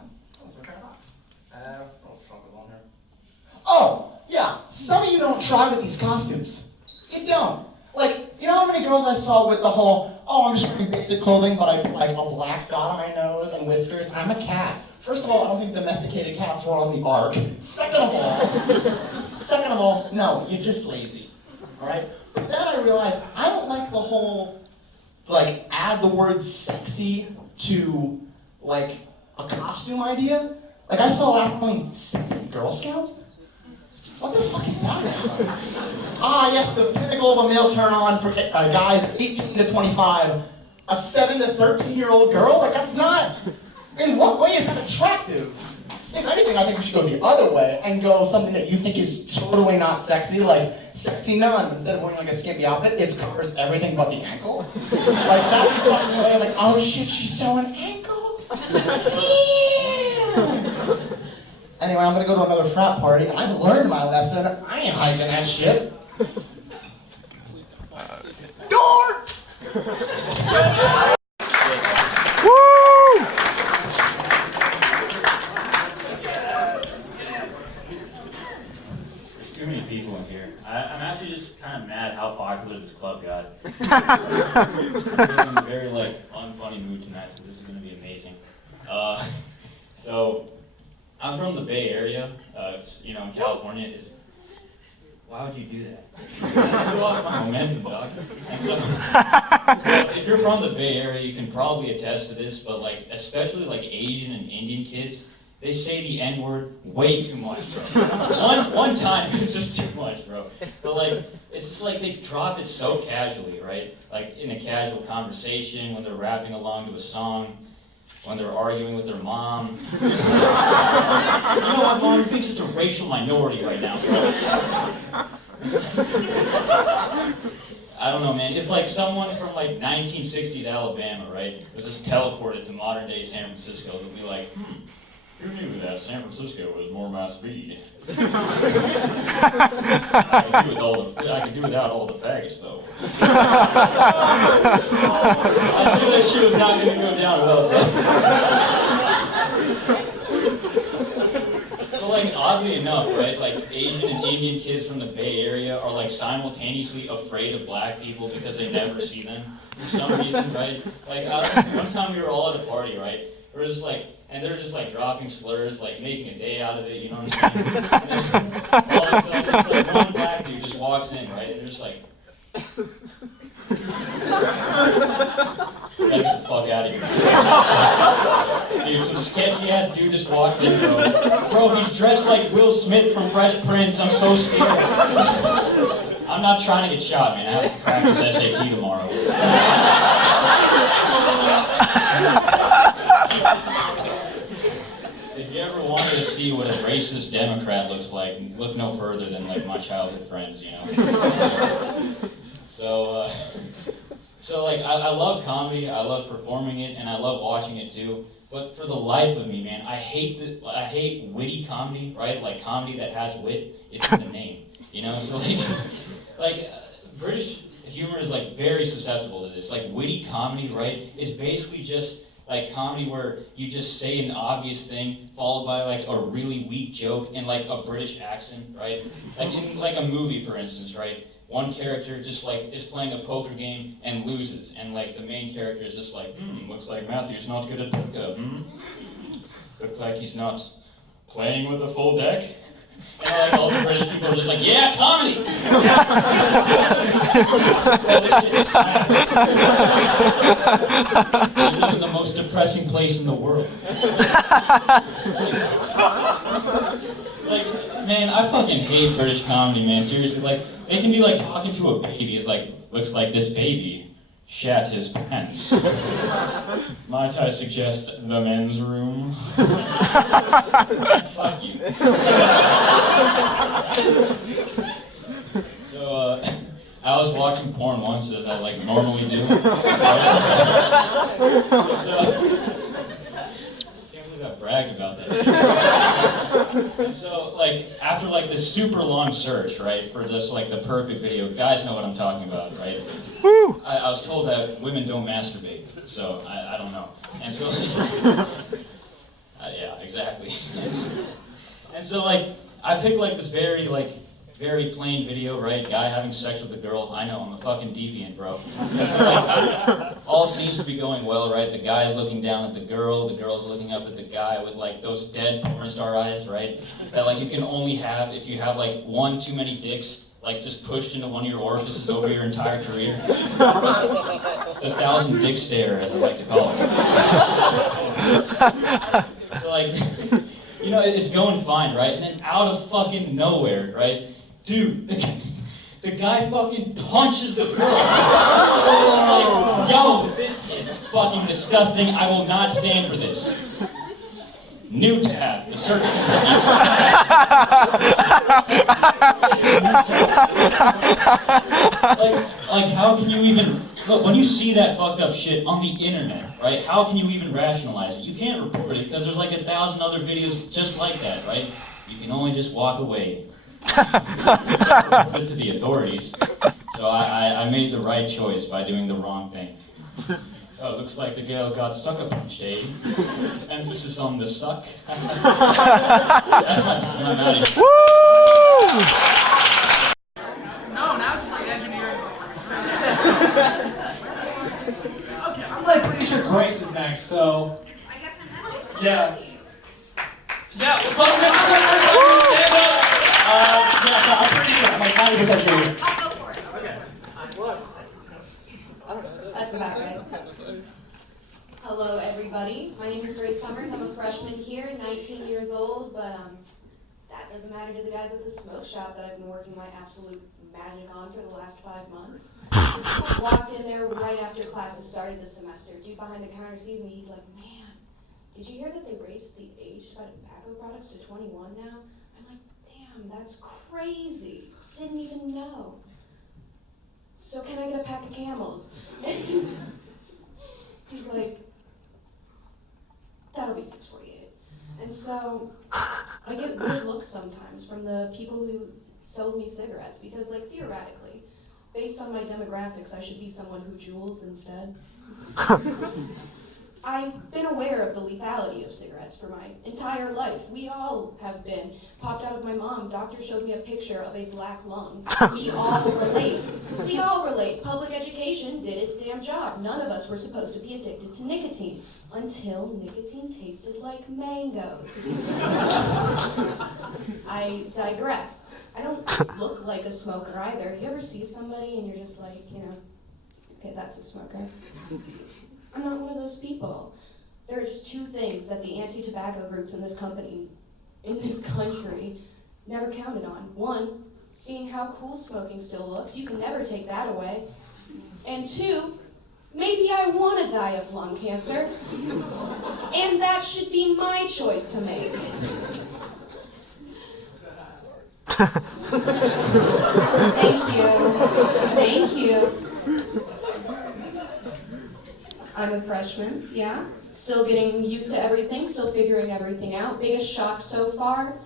Oh, yeah. Some of you don't try with these costumes. You don't. Like, you know how many girls I saw with the whole, "Oh, I'm just wearing basic clothing, but I put like a black dot on my nose and whiskers. I'm a cat." First of all, I don't think domesticated cats were on the ark. Second of all, no, you're just lazy. Alright? But then I realized I don't like the whole, like, add the word sexy to, like, a costume idea. Like, I saw last time sexy Girl Scout. What the fuck is that about? Ah, yes, the pinnacle of a male turn-on for guys 18 to 25. A 7 to 13-year-old girl? Like, that's not... In what way is that attractive? If anything, I think we should go the other way and go something that you think is totally not sexy, like sexy nun. Instead of wearing like a skimpy outfit, it covers everything but the ankle. Like that would be fucking hilarious. Like, oh shit, she's showing ankle? Anyway, I'm gonna go to another frat party. I've learned my lesson. I ain't hiking that shit. Door! Too many people in here. I'm actually just kind of mad how popular this club got. I'm in a very unfunny mood tonight, so this is going to be amazing. So I'm from the Bay Area. In California. Why would you do that? You lost my momentum, dog. So if you're from the Bay Area, you can probably attest to this, but especially Asian and Indian kids. They say the N-word way too much, bro. One time, it's just too much, bro. But it's just they drop it so casually, right? Like in a casual conversation, when they're rapping along to a song, when they're arguing with their mom. You know what, Mom? You think such a racial minority right now, bro. I don't know, man. It's like someone from 1960s Alabama, right? Was just teleported to modern day San Francisco. They'll be like, who knew that San Francisco was more my speed? I could do without all the faggots, though. I knew that shit was not going to go down well. So, oddly enough, right? Asian and Indian kids from the Bay Area are simultaneously afraid of black people because they never see them for some reason, right? One time we were all at a party, right? We're just and they're just dropping slurs, making a day out of it, you know what I'm saying? All of a sudden, it's one black dude just walks in, right? And they're just get the fuck out of here. Dude, some sketchy ass dude just walked in, bro. Bro, he's dressed like Will Smith from Fresh Prince. I'm so scared. I'm not trying to get shot, man. I have to practice SAT tomorrow. If you ever wanted to see what a racist Democrat looks like, look no further than my childhood friends, you know. So I love comedy, I love performing it, and I love watching it too. But for the life of me, man, I hate witty comedy, right? Comedy that has wit. It's in the name, you know. So British humor is very susceptible to this. Witty comedy, right, is basically just comedy where you just say an obvious thing followed by a really weak joke in a British accent, right? In a movie, for instance, right? One character just is playing a poker game and loses, and the main character is just looks like Matthew's not good at poker, Looks like he's not playing with a full deck. And like all the British people are just like, yeah, comedy! We live in the most depressing place in the world. Like, man, I fucking hate British comedy, man. Seriously, like, it can be like talking to a baby. It's like, looks like this baby shat his pants. Might I suggest the men's room? Fuck you. So, I was watching porn once, as I like normally do. So, can't believe I bragged about that. And so, like, after like this super long search, right, for this like the perfect video, guys know what I'm talking about, right? I was told that women don't masturbate, so I don't know. And so, yeah, exactly. And so, like, I picked like this very plain video, right? Guy having sex with a girl. I know, I'm a fucking deviant, bro. And so, like, all seems to be going well, right? The guy is looking down at the girl's looking up at the guy with like those dead porn star eyes, right? That like you can only have if you have like one too many dicks, like just pushed into one of your orifices over your entire career. The 1,000 dick stare, as I like to call it. So like, you know, it's going fine, right? And then out of fucking nowhere, right? Dude, the guy fucking punches the girl. Like, yo, this is fucking disgusting. I will not stand for this. New tab. The search continues. like, how can you even... Look, when you see that fucked up shit on the internet, right, how can you even rationalize it? You can't report it because there's like 1,000 other videos just like that, right? You can only just walk away. Report it to the authorities. So I made the right choice by doing the wrong thing. Oh, looks like the girl got sucker punched, eh? Emphasis on the suck. That's my time, I'm out of here. Woo! No, now it's just like engineering. Okay, I'm like pretty sure Grace is next, so. I guess I'm next. Yeah. Yeah, well, stand up. Yeah, so I'm pretty sure. I'm like 90% sure. I'll go for it. Okay. That's about right. Hello, everybody. My name is Grace Summers. I'm a freshman here, 19 years old, but that doesn't matter to the guys at the smoke shop that I've been working my absolute magic on for the last 5 months. I walked in there right after classes started this semester. Dude behind the counter sees me. He's like, man, did you hear that they raised the age to buy tobacco products to 21 now? I'm like, damn, that's crazy. Didn't even know. So can I get a pack of Camels? He's like, that'll be $6.48. And so I get weird looks sometimes from the people who sold me cigarettes because, like, theoretically, based on my demographics, I should be someone who jewels instead. I've been aware of the lethality of cigarettes for my entire life. We all have been. Popped out of my mom, doctor showed me a picture of a black lung. We all relate. We all relate. Public education did its damn job. None of us were supposed to be addicted to nicotine until nicotine tasted like mangoes. I digress. I don't look like a smoker either. You ever see somebody and you're just like, you know, okay, that's a smoker. I'm not one of those people. There are just two things that the anti-tobacco groups in this country never counted on. One, being how cool smoking still looks. You can never take that away. And two, maybe I want to die of lung cancer. And that should be my choice to make. Thank you. I'm a freshman, yeah. Still getting used to everything, still figuring everything out. Biggest shock so far,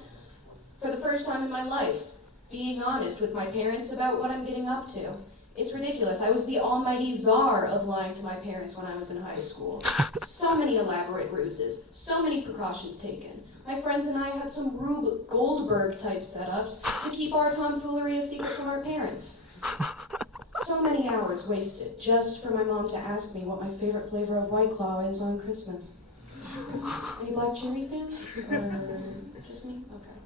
for the first time in my life, being honest with my parents about what I'm getting up to. It's ridiculous. I was the almighty czar of lying to my parents when I was in high school. So many elaborate ruses, so many precautions taken. My friends and I had some Rube Goldberg type setups to keep our tomfoolery a secret from our parents. So many hours wasted just for my mom to ask me what my favorite flavor of White Claw is on Christmas. Any Black Cherry fans? Or just me? Okay.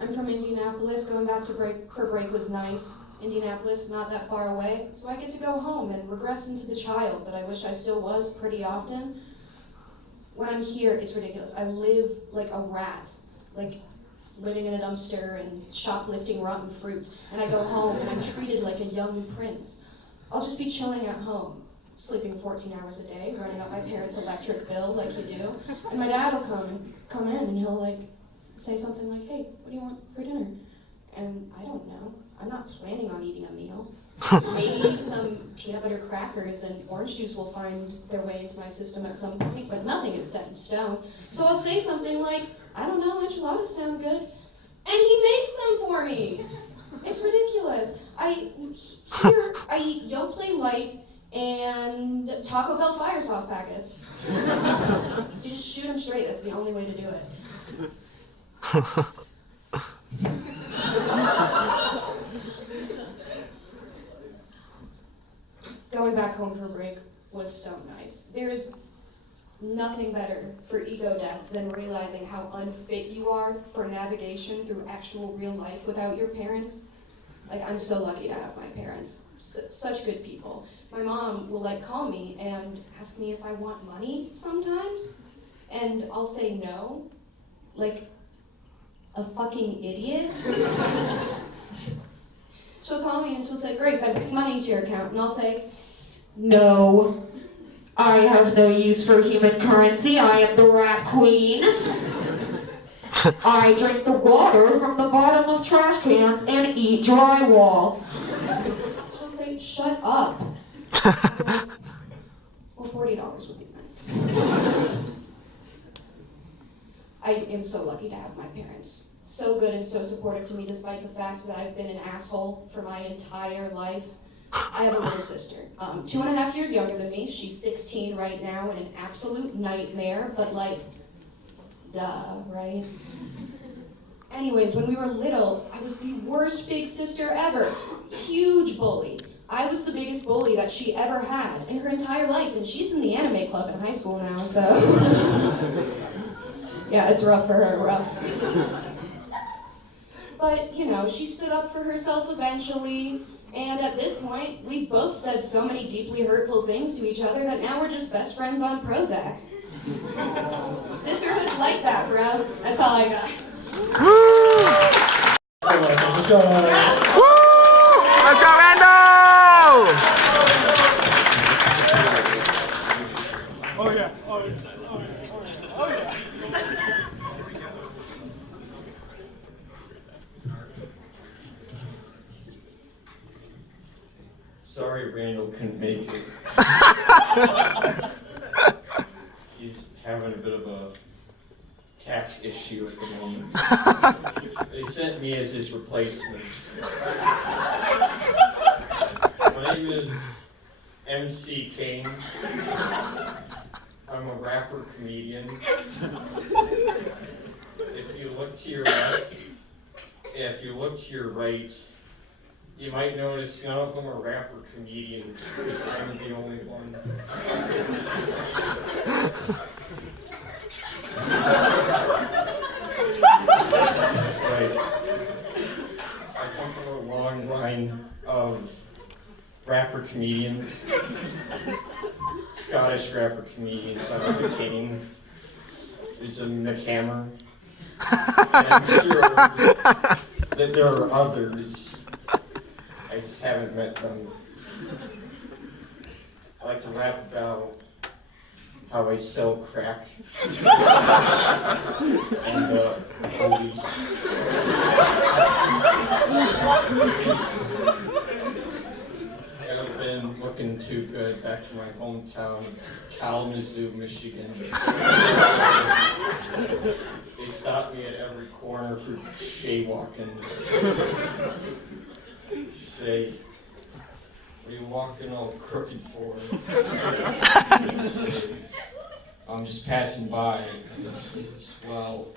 I'm from Indianapolis. Going back to break was nice. Indianapolis, not that far away. So I get to go home and regress into the child that I wish I still was pretty often. When I'm here, it's ridiculous. I live like a rat, like living in a dumpster and shoplifting rotten fruit. And I go home and I'm treated like a young prince. I'll just be chilling at home, sleeping 14 hours a day, running up my parents' electric bill like you do. And my dad will come in and he'll like say something like, hey, what do you want for dinner? And I don't know. I'm not planning on eating a meal. Maybe some peanut butter crackers and orange juice will find their way into my system at some point, but nothing is set in stone. So I'll say something like, I don't know, enchiladas sound good. And he makes them for me. It's ridiculous. I eat Yoplait Light and Taco Bell fire sauce packets. You just shoot them straight, that's the only way to do it. Going back home for a break was so nice. There's nothing better for ego death than realizing how unfit you are for navigation through actual real life without your parents. Like, I'm so lucky to have my parents. Such good people. My mom will like call me and ask me if I want money sometimes, and I'll say no, like a fucking idiot. She'll call me and she'll say, Grace, I put money into your account, and I'll say, no, I have no use for human currency. I am the rat queen. I drink the water from the bottom of trash cans and eat drywall. She'll say, shut up. Well, $40 would be nice. I am so lucky to have my parents. So good and so supportive to me despite the fact that I've been an asshole for my entire life. I have a little sister, 2.5 years younger than me. She's 16 right now and an absolute nightmare, but like, duh, right? Anyways, when we were little, I was the worst big sister ever. Huge bully. I was the biggest bully that she ever had in her entire life, and she's in the anime club in high school now, so. Yeah, it's rough for her, rough. But, you know, she stood up for herself eventually, and at this point, we've both said so many deeply hurtful things to each other that now we're just best friends on Prozac. Sisterhood's like that, bro. That's all I got. Let's go, Rando! Oh yeah. Oh yeah. Oh yeah. Sorry Randall couldn't make it. He's having a bit of a tax issue at the moment. They sent me as his replacement. My name is MC Kane. I'm a rapper comedian. If you look to your left, if you look to your right, you might notice none of them are rapper comedians, because I'm the only one. That's right. I come from a long line of rapper comedians, Scottish rapper comedians. I'm the Kane. There's a McHammer. And I'm sure that there are others. I just haven't met them. I like to rap about how I sell crack and police. I've been looking too good back in my hometown, Kalamazoo, Michigan. They stop me at every corner for jaywalking. Say, what are you walking all crooked for? Say, I'm just passing by. And he says, well,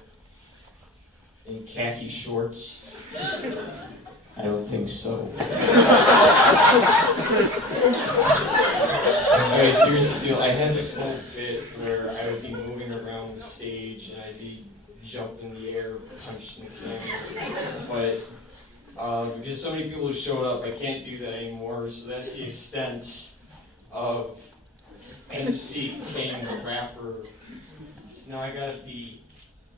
in khaki shorts? I don't think so. Anyways, here's the deal. I had this whole bit where I would be moving around the stage and I'd be jump in the air, punch the can. But because so many people showed up, I can't do that anymore. So that's the extent of MC Kane, the rapper. So now I gotta be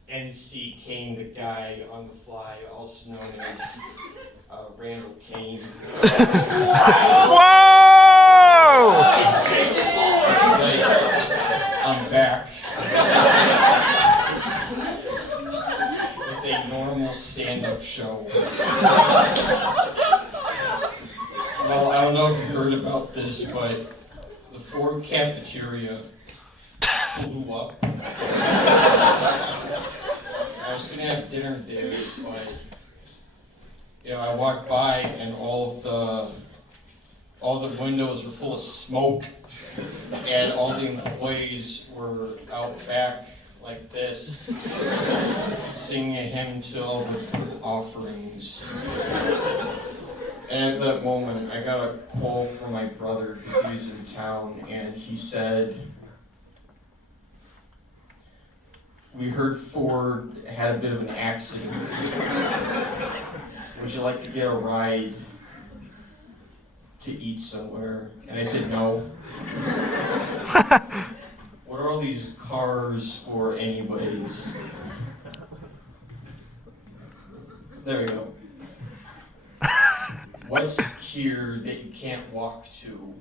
MC Kane, the guy on the fly, also known as Randall Kane. Whoa! I'm back. With a normal stand-up show. Well, I don't know if you heard about this, but the Ford cafeteria blew up. I was gonna have dinner there, but I walked by and all the windows were full of smoke, and all the employees were out back like this, singing a hymn to all the offerings. And at that moment, I got a call from my brother because he was in town, and he said, "We heard Ford had a bit of an accident. Would you like to get a ride to eat somewhere?" And I said, "No." What are all these cars for anyways? There we go. What's here that you can't walk to?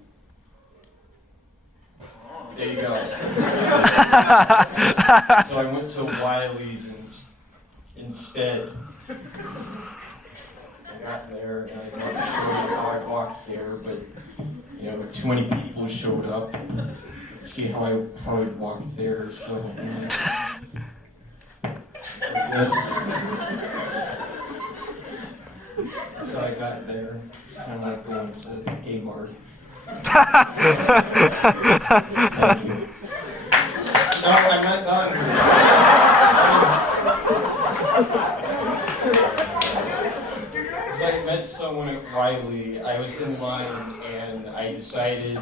There you go. So I went to Wiley's instead. I got there and I'm not sure how I walked there, but too many people showed up. See how I would walk there, so this. So I got there. It's kind of like going to the gay mart. Thank you. No, I'm not done. Because I met someone at Riley. I was in line and I decided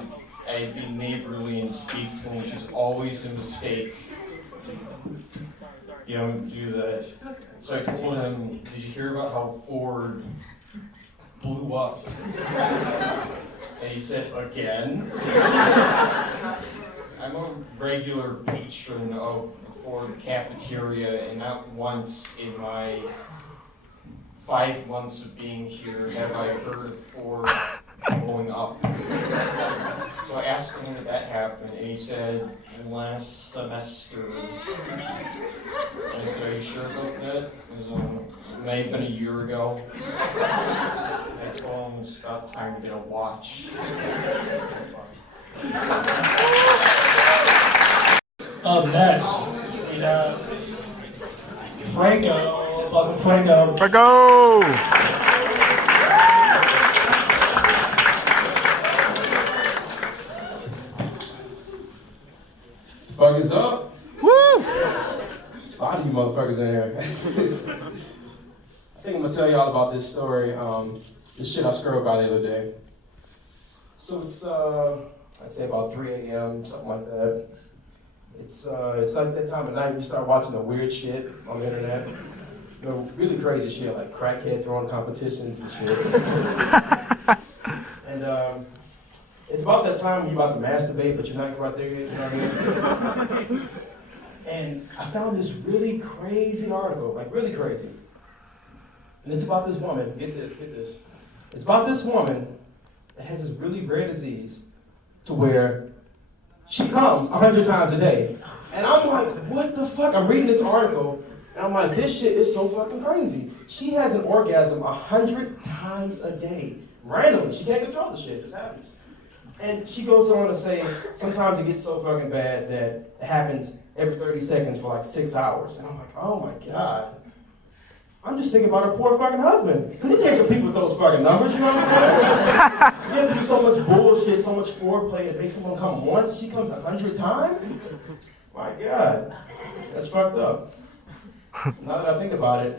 I'd be neighborly and speak to him, which is always a mistake. You don't do that. So I told him, "Did you hear about how Ford blew up?" And he said, "Again?" I'm a regular patron of the Ford cafeteria, and not once in my 5 months of being here have I heard of Ford blowing up. So I asked him when that happened, and he said, "Last semester." And I said, "Are you sure about that?" It may have been a year ago. I told him it's about time to get a watch. Up next, we have Franko. Let's welcome Franko. Franko! Fuck is up? Woo! It's a lot of you motherfuckers in here. I think I'm gonna tell y'all about this story. This shit I scrolled by the other day. So it's I'd say about 3 a.m., something like that. It's like that time of night you start watching the weird shit on the internet. Really crazy shit, like crackhead throwing competitions and shit. And it's about that time when you're about to masturbate, but you're not quite there yet, you know what I mean? And I found this really crazy article, like really crazy. And it's about this woman, get this. It's about this woman that has this really rare disease to where she comes 100 times a day. And I'm like, what the fuck? I'm reading this article, and I'm like, this shit is so fucking crazy. She has an orgasm 100 times a day, randomly. She can't control the shit, it just happens. And she goes on to say, sometimes it gets so fucking bad that it happens every 30 seconds for like 6 hours. And I'm like, oh my God. I'm just thinking about her poor fucking husband. Because he can't compete with those fucking numbers, you know what I'm saying? You have to do so much bullshit, so much foreplay to make someone come once, and she comes 100 times? My God. That's fucked up. Now that I think about it,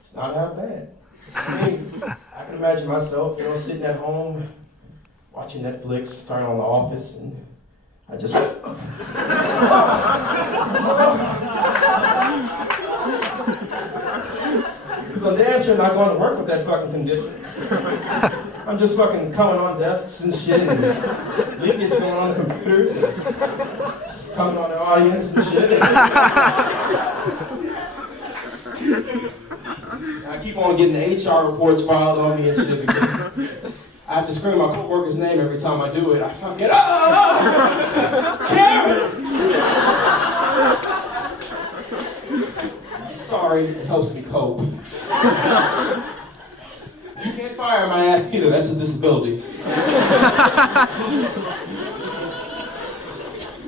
it's not that bad. I mean, I can imagine myself, sitting at home, watching Netflix, turning on The Office, and I just... Because I'm damn sure not going to work with that fucking condition. I'm just fucking coming on desks and shit, and leakage going on the computers, and coming on the audience and shit. I keep on getting HR reports filed on me and shit because I have to scream my coworker's name every time I do it. I fucking, Karen! I'm sorry, it helps me cope. You can't fire my ass either, that's a disability.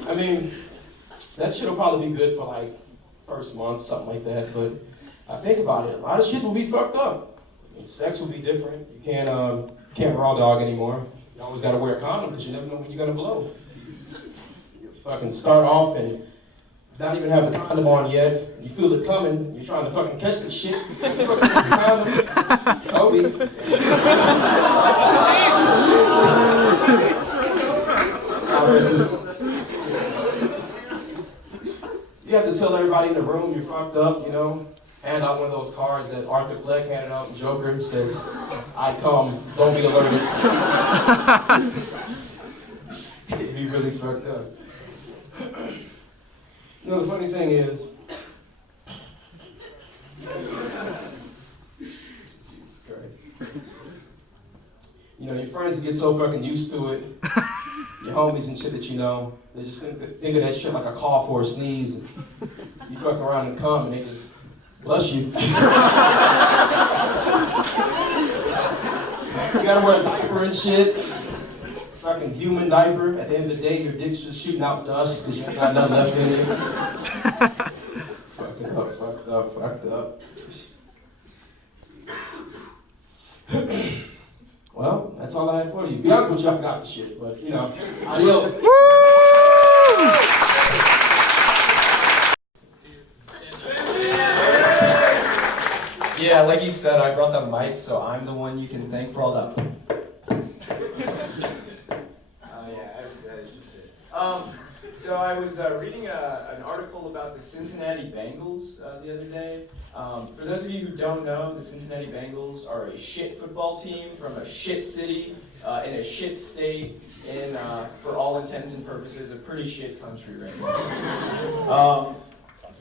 I mean, that shit'll probably be good for like first month, something like that, but I think about it, a lot of shit will be fucked up. I mean, sex will be different. You can't raw dog anymore. You always gotta wear a condom because you never know when you're gonna blow. You fucking start off and not even have the condom on yet. You feel it coming. You're trying to fucking catch the shit. Kobe. You have to tell everybody in the room you're fucked up, you know? Hand out one of those cards that Arthur Fleck handed out in Joker. Says, I come, don't be alerted. It'd be really fucked up. You know, the funny thing is, Jesus Christ. You know, your friends get so fucking used to it, your homies and shit that you know, they just think of that shit like a cough or a sneeze. And you fuck around and come and they just bless you. You gotta wear a diaper and shit. Fucking human diaper. At the end of the day, your dick's just shooting out dust because you ain't got nothing left in it. Fucking up, fucked up, fucked up. Well, that's all I had for you. Be honest with you, I forgot the shit, but you know, adios. Yeah, like he said, I brought the mic, so I'm the one you can thank for all that. So I was reading an article about the Cincinnati Bengals the other day. For those of you who don't know, the Cincinnati Bengals are a shit football team from a shit city in a shit state in, for all intents and purposes, a pretty shit country right now.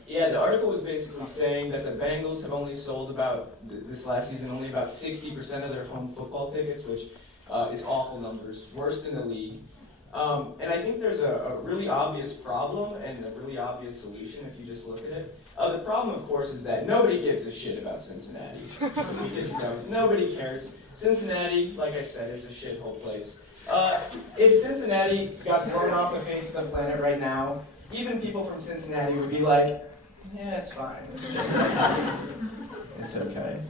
Yeah, the article was basically saying that the Bengals have only sold about, this last season, only about 60% of their home football tickets, which is awful numbers, worse than the league. And I think there's a really obvious problem and a really obvious solution if you just look at it. The problem, of course, is that nobody gives a shit about Cincinnati. We just don't. Nobody cares. Cincinnati, like I said, is a shithole place. If Cincinnati got thrown off the face of the planet right now, even people from Cincinnati would be like, yeah, it's fine. It's okay.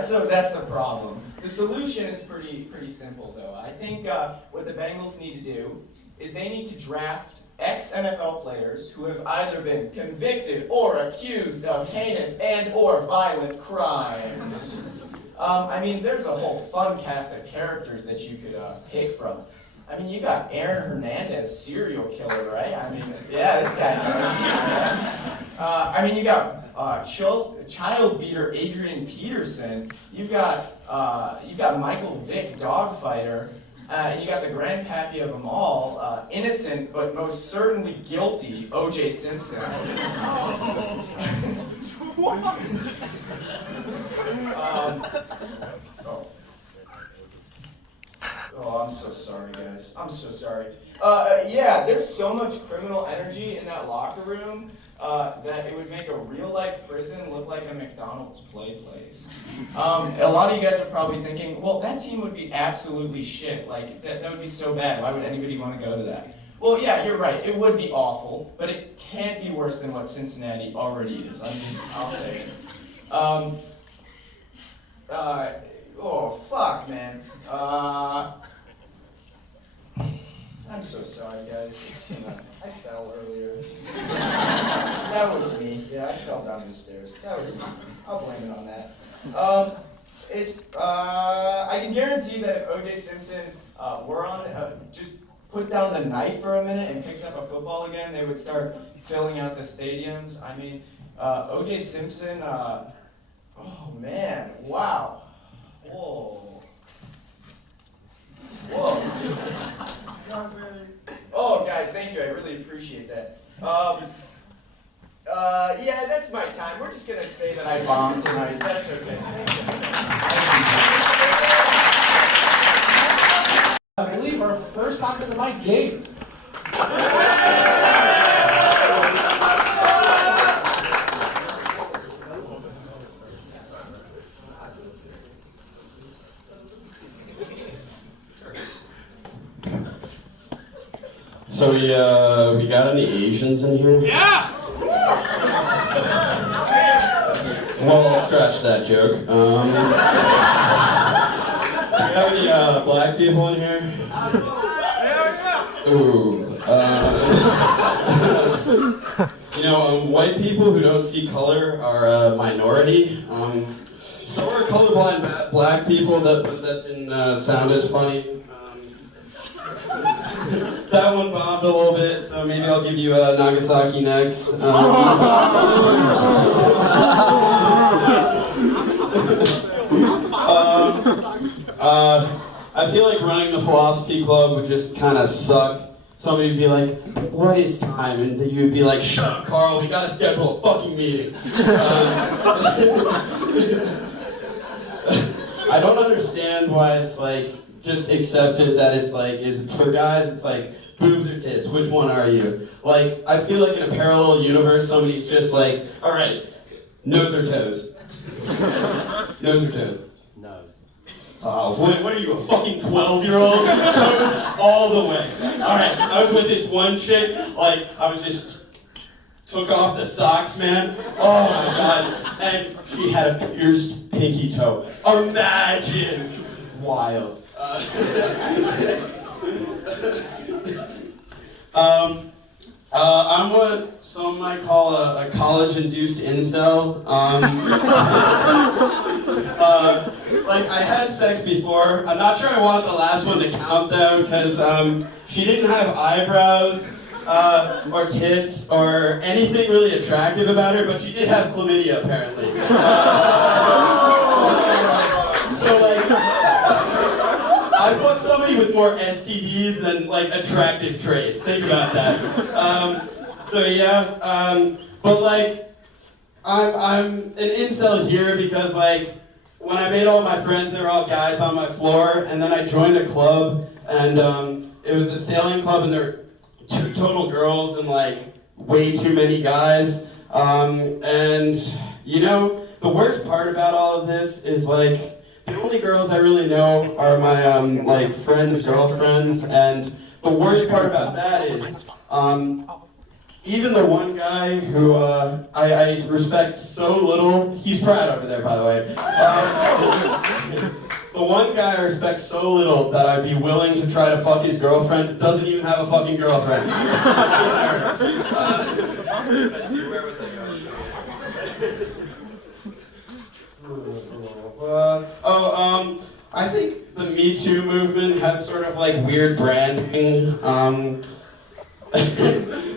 So that's the problem. The solution is pretty simple, though. I think what the Bengals need to do is they need to draft ex-NFL players who have either been convicted or accused of heinous and or violent crimes. I mean, there's a whole fun cast of characters that you could pick from. I mean, you got Aaron Hernandez, serial killer, right? I mean, yeah, this guy knows. I mean, you got child beater Adrian Peterson. You've got Michael Vick, dogfighter, and you got the grandpappy of them all, innocent but most certainly guilty, O.J. Simpson. Oh, I'm so sorry, guys. I'm so sorry. Yeah, there's so much criminal energy in that locker room that it would make a real-life prison look like a McDonald's play place. A lot of you guys are probably thinking, well, that team would be absolutely shit. Like, that would be so bad. Why would anybody want to go to that? Well, yeah, you're right. It would be awful, but it can't be worse than what Cincinnati already is. I'll say it. Oh, fuck, man. I'm so sorry, guys. I fell earlier. That was me. Yeah, I fell down the stairs. That was me. I'll blame it on that. I can guarantee that if O.J. Simpson were on, just put down the knife for a minute and picked up a football again, they would start filling out the stadiums. I mean, O.J. Simpson, oh man, wow. Whoa. Whoa. Oh, guys, thank you. I really appreciate that. Yeah, that's my time. We're just gonna say that I bombed tonight. That's okay. I believe our first time to the mic, James. So we got any Asians in here? Yeah! Well, I'll scratch that joke. Do you have any black people in here? Ooh. White people who don't see color are a minority. So are colorblind black people, but that didn't sound as funny. That one bombed a little bit, so maybe I'll give you Nagasaki next. I feel like running the philosophy club would just kind of suck. Somebody would be like, "What is time?" And then you would be like, "Shut up, Carl, we gotta schedule a fucking meeting." I don't understand why it's like just accepted that it's like, is for guys it's like boobs or tits, which one are you? Like, I feel like in a parallel universe somebody's just like, alright, nose or toes? Nose or toes? Nose. What are you, a fucking 12-year-old? Toes all the way. Alright, I was with this one chick, like, I was just took off the socks, man. Oh my god. And she had a pierced pinky toe. Imagine. Wild. I'm what some might call a college-induced incel. Like, I had sex before. I'm not sure I want the last one to count, though, because she didn't have eyebrows or tits or anything really attractive about her, but she did have chlamydia, apparently. So, like, I put somebody with more STDs than, like, attractive traits. Think about that. But, like, I'm an incel here because, like, when I made all my friends, they were all guys on my floor, and then I joined a club, and it was the sailing club, and there were 2 total girls and, like, way too many guys. And, you know, the worst part about all of this is, like, the only girls I really know are my, like, friends' girlfriends, and the worst part about that is, even the one guy who I respect so little, he's proud over there, by the way. The one guy I respect so little that I'd be willing to try to fuck his girlfriend doesn't even have a fucking girlfriend. Let's see, where was I going? I think the Me Too movement has sort of like weird branding.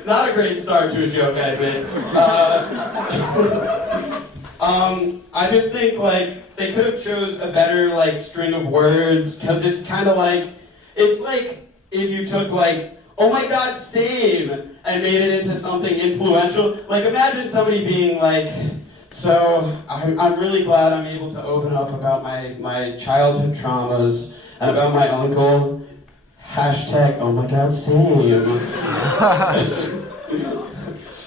Not a great start to a joke, I admit. I just think like they could have chose a better like string of words, because it's kind of like, it's like if you took like, oh my god, same, and made it into something influential. Like imagine somebody being like, so I'm really glad I'm able to open up about my childhood traumas and about my uncle. Hashtag, oh my god, same.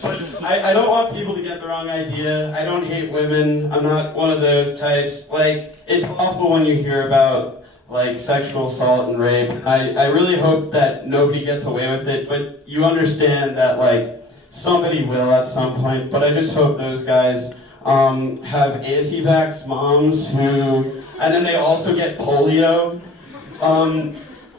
But I don't want people to get the wrong idea. I don't hate women. I'm not one of those types. Like, it's awful when you hear about, like, sexual assault and rape. I really hope that nobody gets away with it, but you understand that, like, somebody will at some point. But I just hope those guys have anti-vax moms who, and then they also get polio.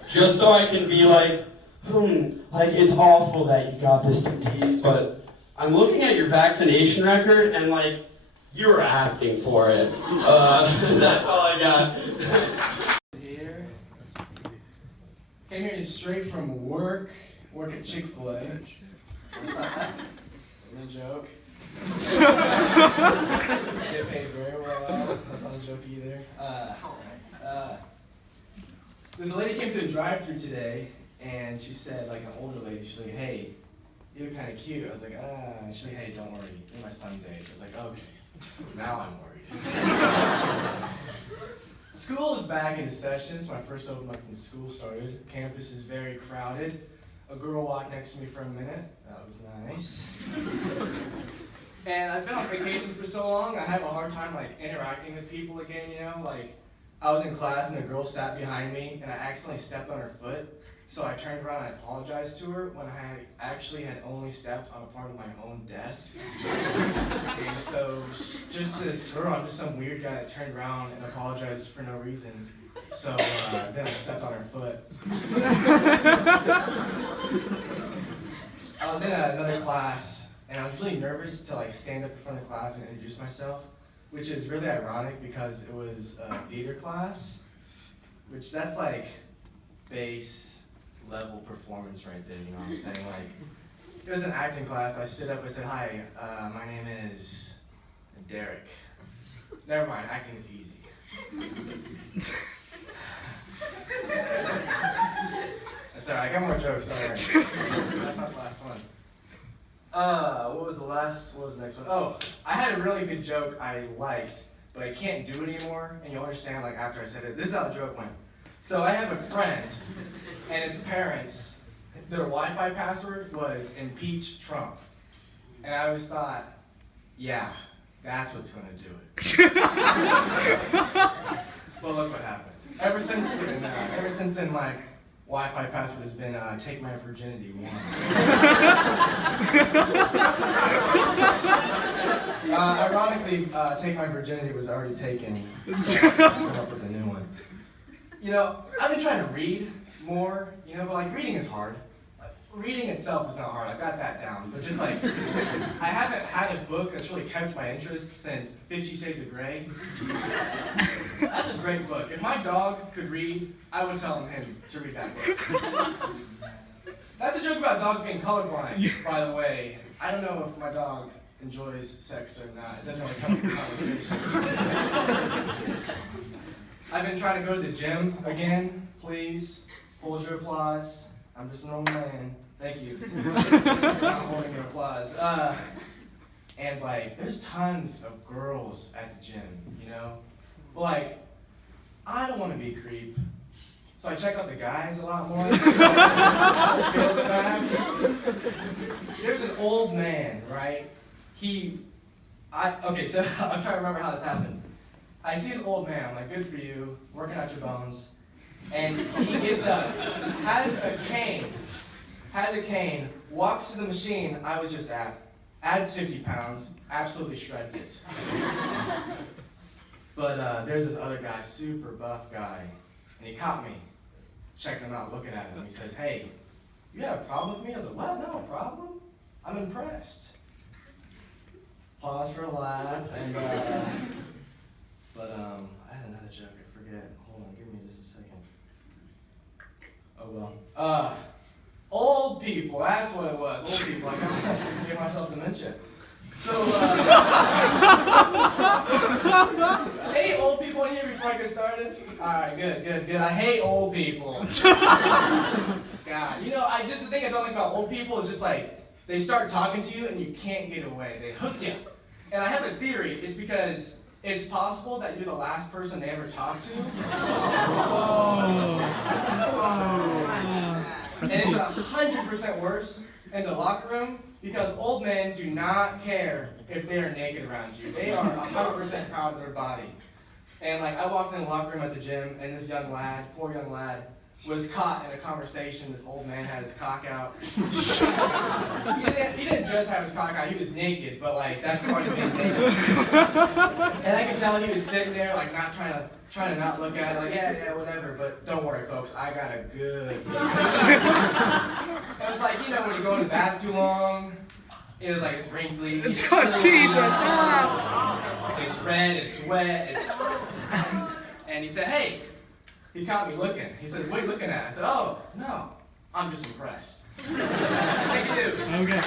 Just so I can be like, like it's awful that you got this disease, but I'm looking at your vaccination record and like, you were asking for it. That's all I got. Here. Came here straight from work at Chick-fil-A. That's a joke. Get paid very well. That's not a joke either. This lady came to the drive-thru today, and she said, like an older lady, she's like, hey, you look kind of cute. I was like, she's like, hey, don't worry, you're my son's age. I was like, okay, now I'm worried. School is back in session. It's my first open mic since school started. Campus is very crowded. A girl walked next to me for a minute. That was nice. And I've been on vacation for so long, I have a hard time like interacting with people again, you know? Like, I was in class and a girl sat behind me and I accidentally stepped on her foot. So I turned around and I apologized to her when I actually had only stepped on a part of my own desk. And so, just this girl, I'm just some weird guy that turned around and apologized for no reason. So then I stepped on her foot. I was in another class and I was really nervous to like stand up in front of the class and introduce myself, which is really ironic because it was a theater class, which that's like base level performance right there, you know what I'm saying? Like, it was an acting class. I stood up and said, hi, my name is Derek. Never mind, acting is easy. That's alright, I got more jokes, don't worry. That's not the last one. What was the next one? Oh, I had a really good joke I liked, but I can't do it anymore, and you'll understand like after I said it. This is how the joke went. So I have a friend, and his parents, their Wi-Fi password was impeach Trump. And I always thought, yeah, that's what's gonna do it. But look what happened. Ever since then, my Wi-Fi password has been take my virginity 1. Ironically, take my virginity was already taken. So I come up with a new one. You know, I've been trying to read more, you know, but like reading is hard. Reading itself is not hard, I've got that down. But just like, I haven't had a book that's really kept my interest since 50 Shades of Grey. That's a great book. If my dog could read, I would tell him to read that book. That's a joke about dogs being colorblind, by the way. I don't know if my dog enjoys sex or not. It doesn't really come up in conversation. I've been trying to go to the gym again. Please, hold your applause. I'm just a normal man. Thank you. I'm not holding your applause. And like, there's tons of girls at the gym, you know? But like, I don't want to be a creep. So I check out the guys a lot more. Feels bad. There's an old man, right? Okay, so I'm trying to remember how this happened. I see this old man, I'm like, good for you, working out your bones. And he gets up, has a cane, walks to the machine I was just at, adds 50 pounds, absolutely shreds it. But there's this other guy, super buff guy, and he caught me, checking him out, looking at him. He says, hey, you got a problem with me? I was like, what, no problem? I'm impressed. Pause for a laugh, and I had another joke, I forget. Hold on, give me just a second. Oh well. Old people, that's what it was. Old people, I gotta give myself dementia. So, any old people in here before I get started? Alright, good. I hate old people. God, you know, the thing I don't like about old people is just like, they start talking to you and you can't get away. They hook you. And I have a theory, it's because it's possible that you're the last person they ever talk to. And it's 100% worse in the locker room because old men do not care if they are naked around you. They are 100% proud of their body. And like, I walked in the locker room at the gym and this young lad, poor young lad, was caught in a conversation. This old man had his cock out. He didn't just have his cock out, he was naked, but like, that's part of being naked. And I could tell he was sitting there, like, not trying to not look at it, like, yeah, whatever, but don't worry, folks, I got a good It was like, you know, when you go in the bath too long, it was like, it's wrinkly. Oh, Jesus! It's red, it's wet, and he said, hey, he caught me looking. He says, what are you looking at? I said, oh, no, I'm just impressed. Thank you. Okay.